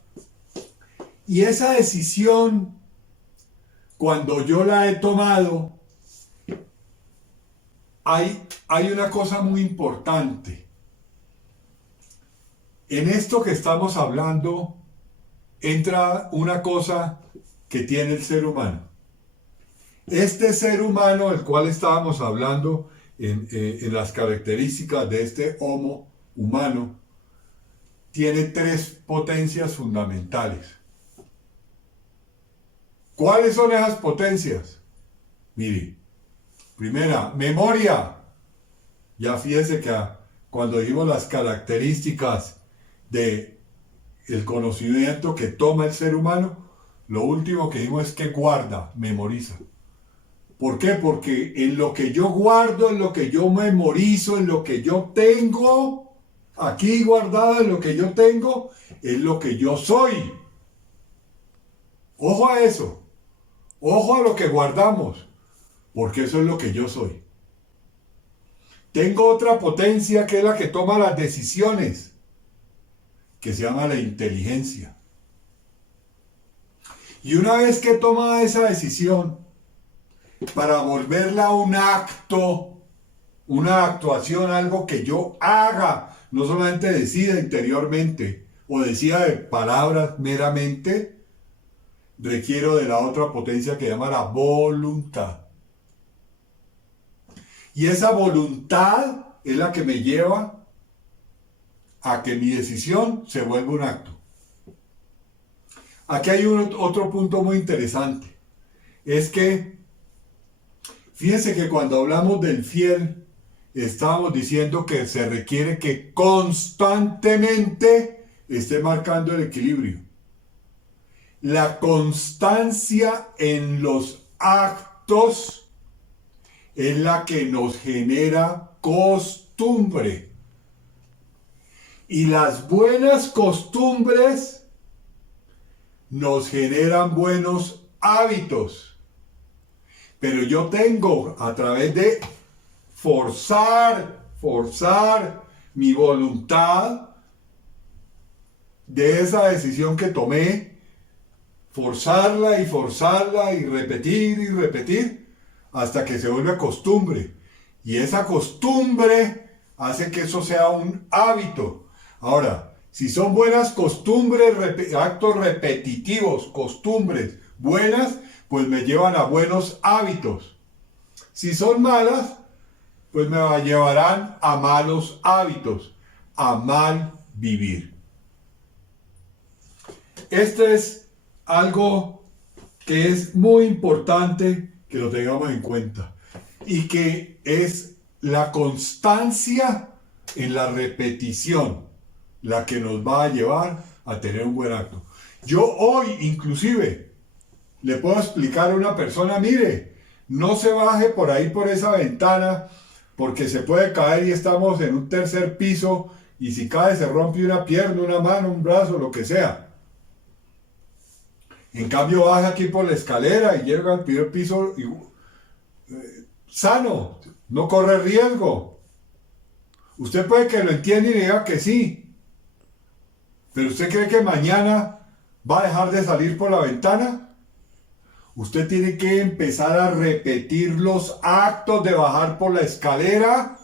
Y esa decisión, cuando yo la he tomado, hay una cosa muy importante. En esto que estamos hablando, entra una cosa que tiene el ser humano. Este ser humano del cual estábamos hablando en las características de este Homo humano, tiene tres potencias fundamentales. ¿Cuáles son esas potencias? Mire, primera, memoria. Ya fíjese que cuando dijimos las características de el conocimiento que toma el ser humano, lo último que dijimos es que guarda, memoriza. ¿Por qué? Porque en lo que yo guardo, en lo que yo memorizo, en lo que yo tengo, aquí guardado en lo que yo tengo, es lo que yo soy. Ojo a eso. Ojo a lo que guardamos, porque eso es lo que yo soy. Tengo otra potencia que es la que toma las decisiones, que se llama la inteligencia. Y una vez que toma esa decisión, para volverla un acto, una actuación, algo que yo haga, no solamente decida interiormente o decida de palabras meramente, requiero de la otra potencia que llama la voluntad. Y esa voluntad es la que me lleva a que mi decisión se vuelva un acto. Aquí hay otro punto muy interesante. Es que, fíjense que cuando hablamos del fiel, estábamos diciendo que se requiere que constantemente esté marcando el equilibrio. La constancia en los actos es la que nos genera costumbre. Y las buenas costumbres nos generan buenos hábitos. Pero yo tengo, a través de forzar mi voluntad de esa decisión que tomé, forzarla y repetir, hasta que se vuelve costumbre. Y esa costumbre hace que eso sea un hábito. Ahora, si son buenas costumbres, actos repetitivos, costumbres buenas, pues me llevan a buenos hábitos. Si son malas, pues me llevarán a malos hábitos, a mal vivir. Este es algo que es muy importante que lo tengamos en cuenta y que es la constancia en la repetición la que nos va a llevar a tener un buen acto. Yo hoy inclusive le puedo explicar a una persona, mire, no se baje por ahí por esa ventana porque se puede caer y estamos en un tercer piso y si cae se rompe una pierna, una mano, un brazo, lo que sea. En cambio baja aquí por la escalera y llega al primer piso y, sano, no corre riesgo. Usted puede que lo entienda y diga que sí, pero ¿usted cree que mañana va a dejar de salir por la ventana? Usted tiene que empezar a repetir los actos de bajar por la escalera,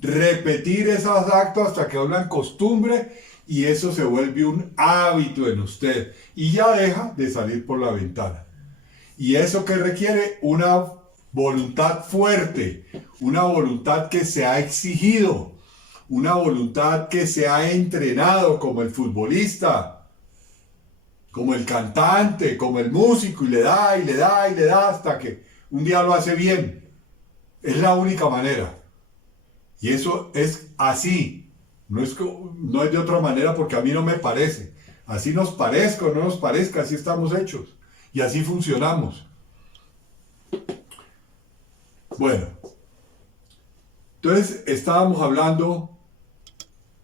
repetir esos actos hasta que vuelvan costumbre y eso se vuelve un hábito en usted y ya deja de salir por la ventana. Y eso que requiere una voluntad fuerte, una voluntad que se ha exigido, una voluntad que se ha entrenado como el futbolista, como el cantante, como el músico, y le da hasta que un día lo hace bien. Es la única manera. Y eso es así. No es de otra manera porque a mí no me parece. Así nos parezca o no nos parezca, así estamos hechos. Y así funcionamos. Bueno. Entonces estábamos hablando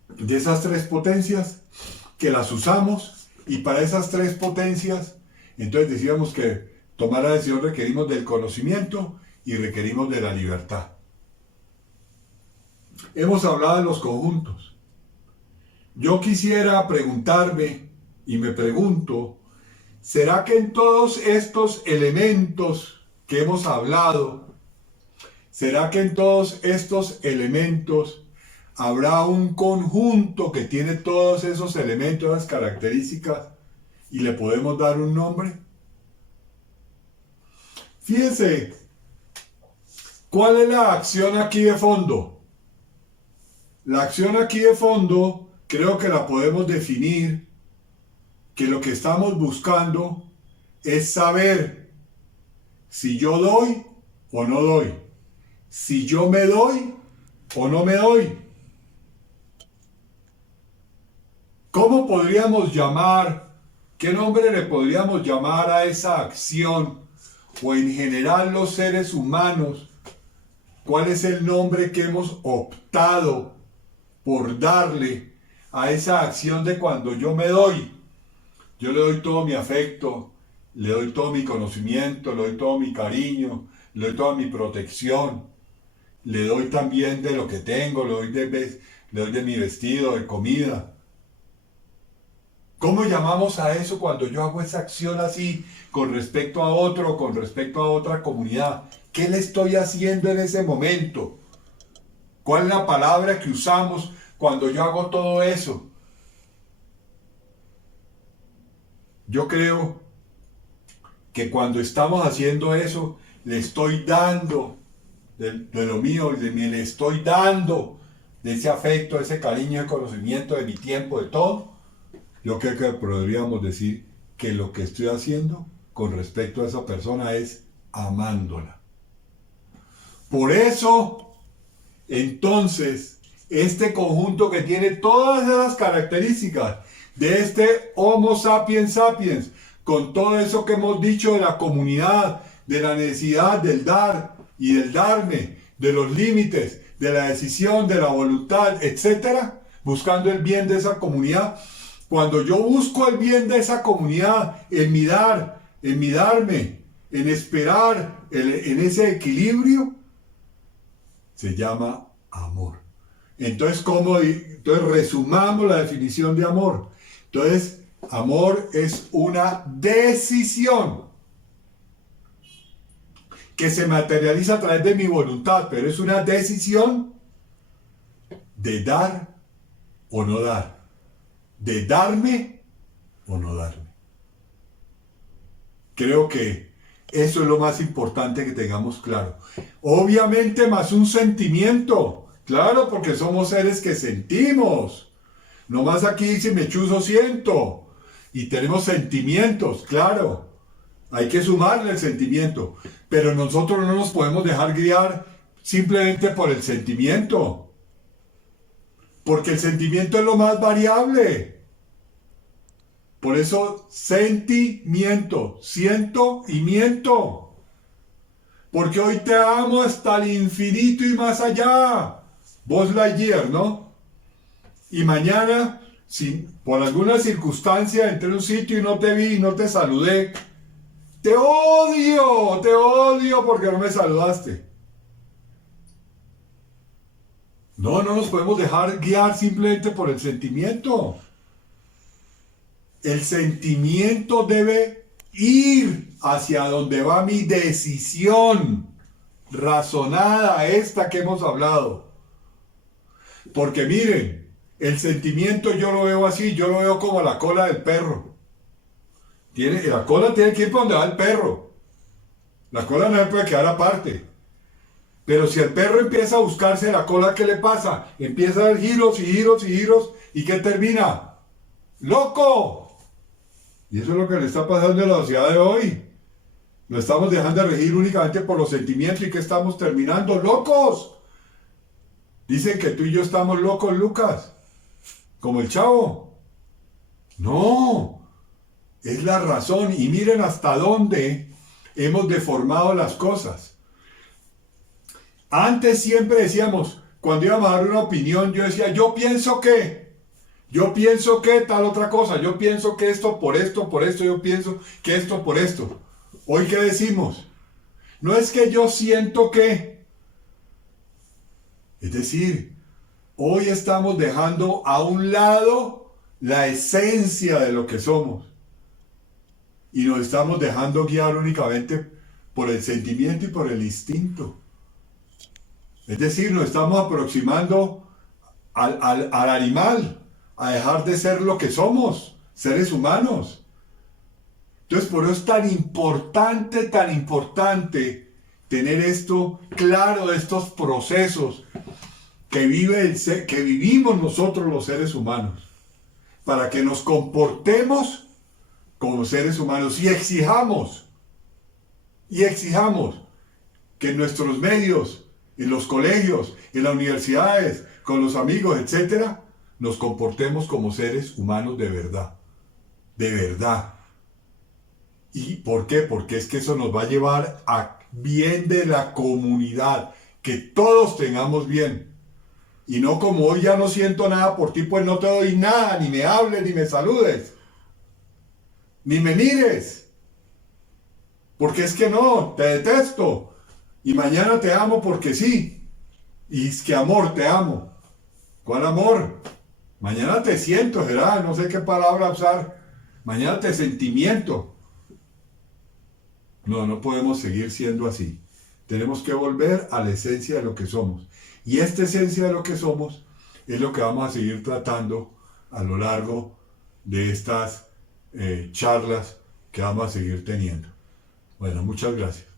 de esas tres potencias que las usamos y para esas tres potencias entonces decíamos que tomar la decisión requerimos del conocimiento y requerimos de la libertad. Hemos hablado de los conjuntos. Yo quisiera preguntarme y me pregunto, ¿será que en todos estos elementos que hemos hablado, será que en todos estos elementos habrá un conjunto que tiene todos esos elementos, esas características, y le podemos dar un nombre? Fíjense, ¿cuál es la acción aquí de fondo? La acción aquí de fondo creo que la podemos definir, que lo que estamos buscando es saber si yo doy o no doy, si yo me doy o no me doy. ¿Cómo podríamos llamar, qué nombre le podríamos llamar a esa acción o en general los seres humanos? ¿Cuál es el nombre que hemos optado por darle a esa acción de cuando yo me doy? Yo le doy todo mi afecto, le doy todo mi conocimiento, le doy todo mi cariño, le doy toda mi protección, le doy también de lo que tengo, le doy de mi vestido, de comida. ¿Cómo llamamos a eso cuando yo hago esa acción así con respecto a otro, con respecto a otra comunidad? ¿Qué le estoy haciendo en ese momento? ¿Cuál es la palabra que usamos cuando yo hago todo eso? Yo creo que cuando estamos haciendo eso, le estoy dando de lo mío, de me le estoy dando, de ese afecto, de ese cariño, de conocimiento, de mi tiempo, de todo, yo creo que podríamos decir que lo que estoy haciendo con respecto a esa persona es amándola. Por eso, entonces, este conjunto que tiene todas esas características de este Homo sapiens sapiens, con todo eso que hemos dicho de la comunidad, de la necesidad del dar y del darme, de los límites, de la decisión, de la voluntad, etcétera, buscando el bien de esa comunidad. Cuando yo busco el bien de esa comunidad, en mi dar, en mi darme, en esperar, en ese equilibrio, se llama amor. Entonces, entonces resumamos la definición de amor. Entonces, amor es una decisión que se materializa a través de mi voluntad, pero es una decisión de dar o no dar, de darme o no darme. Creo que eso es lo más importante que tengamos claro. Obviamente más un sentimiento, claro, porque somos seres que sentimos. Nomás aquí dice me chuzo siento. Y tenemos sentimientos, claro. Hay que sumarle el sentimiento. Pero nosotros no nos podemos dejar guiar simplemente por el sentimiento. Porque el sentimiento es lo más variable. Por eso, sentimiento. Siento y miento. Porque hoy te amo hasta el infinito y más allá. Buzz Lightyear, ¿no? Y mañana, si por alguna circunstancia entré en un sitio y no te vi y no te saludé, te odio porque no me saludaste. No nos podemos dejar guiar simplemente por el sentimiento. El sentimiento debe ir hacia donde va mi decisión razonada, esta que hemos hablado. Porque miren, el sentimiento yo lo veo así, yo lo veo como la cola del perro. La cola tiene que ir para donde va el perro. La cola no se puede quedar aparte. Pero si el perro empieza a buscarse la cola, ¿qué le pasa? Empieza a dar giros y giros y giros. ¿Y qué termina? ¡Loco! Y eso es lo que le está pasando en la sociedad de hoy. Lo estamos dejando de regir únicamente por los sentimientos y que estamos terminando locos. Dicen que tú y yo estamos locos, Lucas. Como el Chavo. No. Es la razón. Y miren hasta dónde hemos deformado las cosas. Antes siempre decíamos, cuando íbamos a dar una opinión, yo decía, yo pienso que tal otra cosa, yo pienso que esto, por esto, yo pienso que esto, por esto. Hoy, ¿qué decimos? No es que yo siento que. Es decir, hoy estamos dejando a un lado la esencia de lo que somos. Y nos estamos dejando guiar únicamente por el sentimiento y por el instinto. Es decir, nos estamos aproximando al animal, a dejar de ser lo que somos, seres humanos. Entonces, por eso es tan importante tener esto claro, de estos procesos que vivimos nosotros los seres humanos, para que nos comportemos como seres humanos y exijamos que en nuestros medios, en los colegios, en las universidades, con los amigos, etcétera, nos comportemos como seres humanos de verdad. De verdad. ¿Y por qué? Porque es que eso nos va a llevar a bien de la comunidad, que todos tengamos bien. Y no como hoy ya no siento nada por ti, pues no te doy nada, ni me hables, ni me saludes, ni me mires. Porque es que no, te detesto. Y mañana te amo porque sí. Y es que amor, te amo. ¿Cuál amor? Mañana te siento, ¿verdad? No sé qué palabra usar. Mañana te sentimiento. No podemos seguir siendo así. Tenemos que volver a la esencia de lo que somos. Y esta esencia de lo que somos es lo que vamos a seguir tratando a lo largo de estas charlas que vamos a seguir teniendo. Bueno, muchas gracias.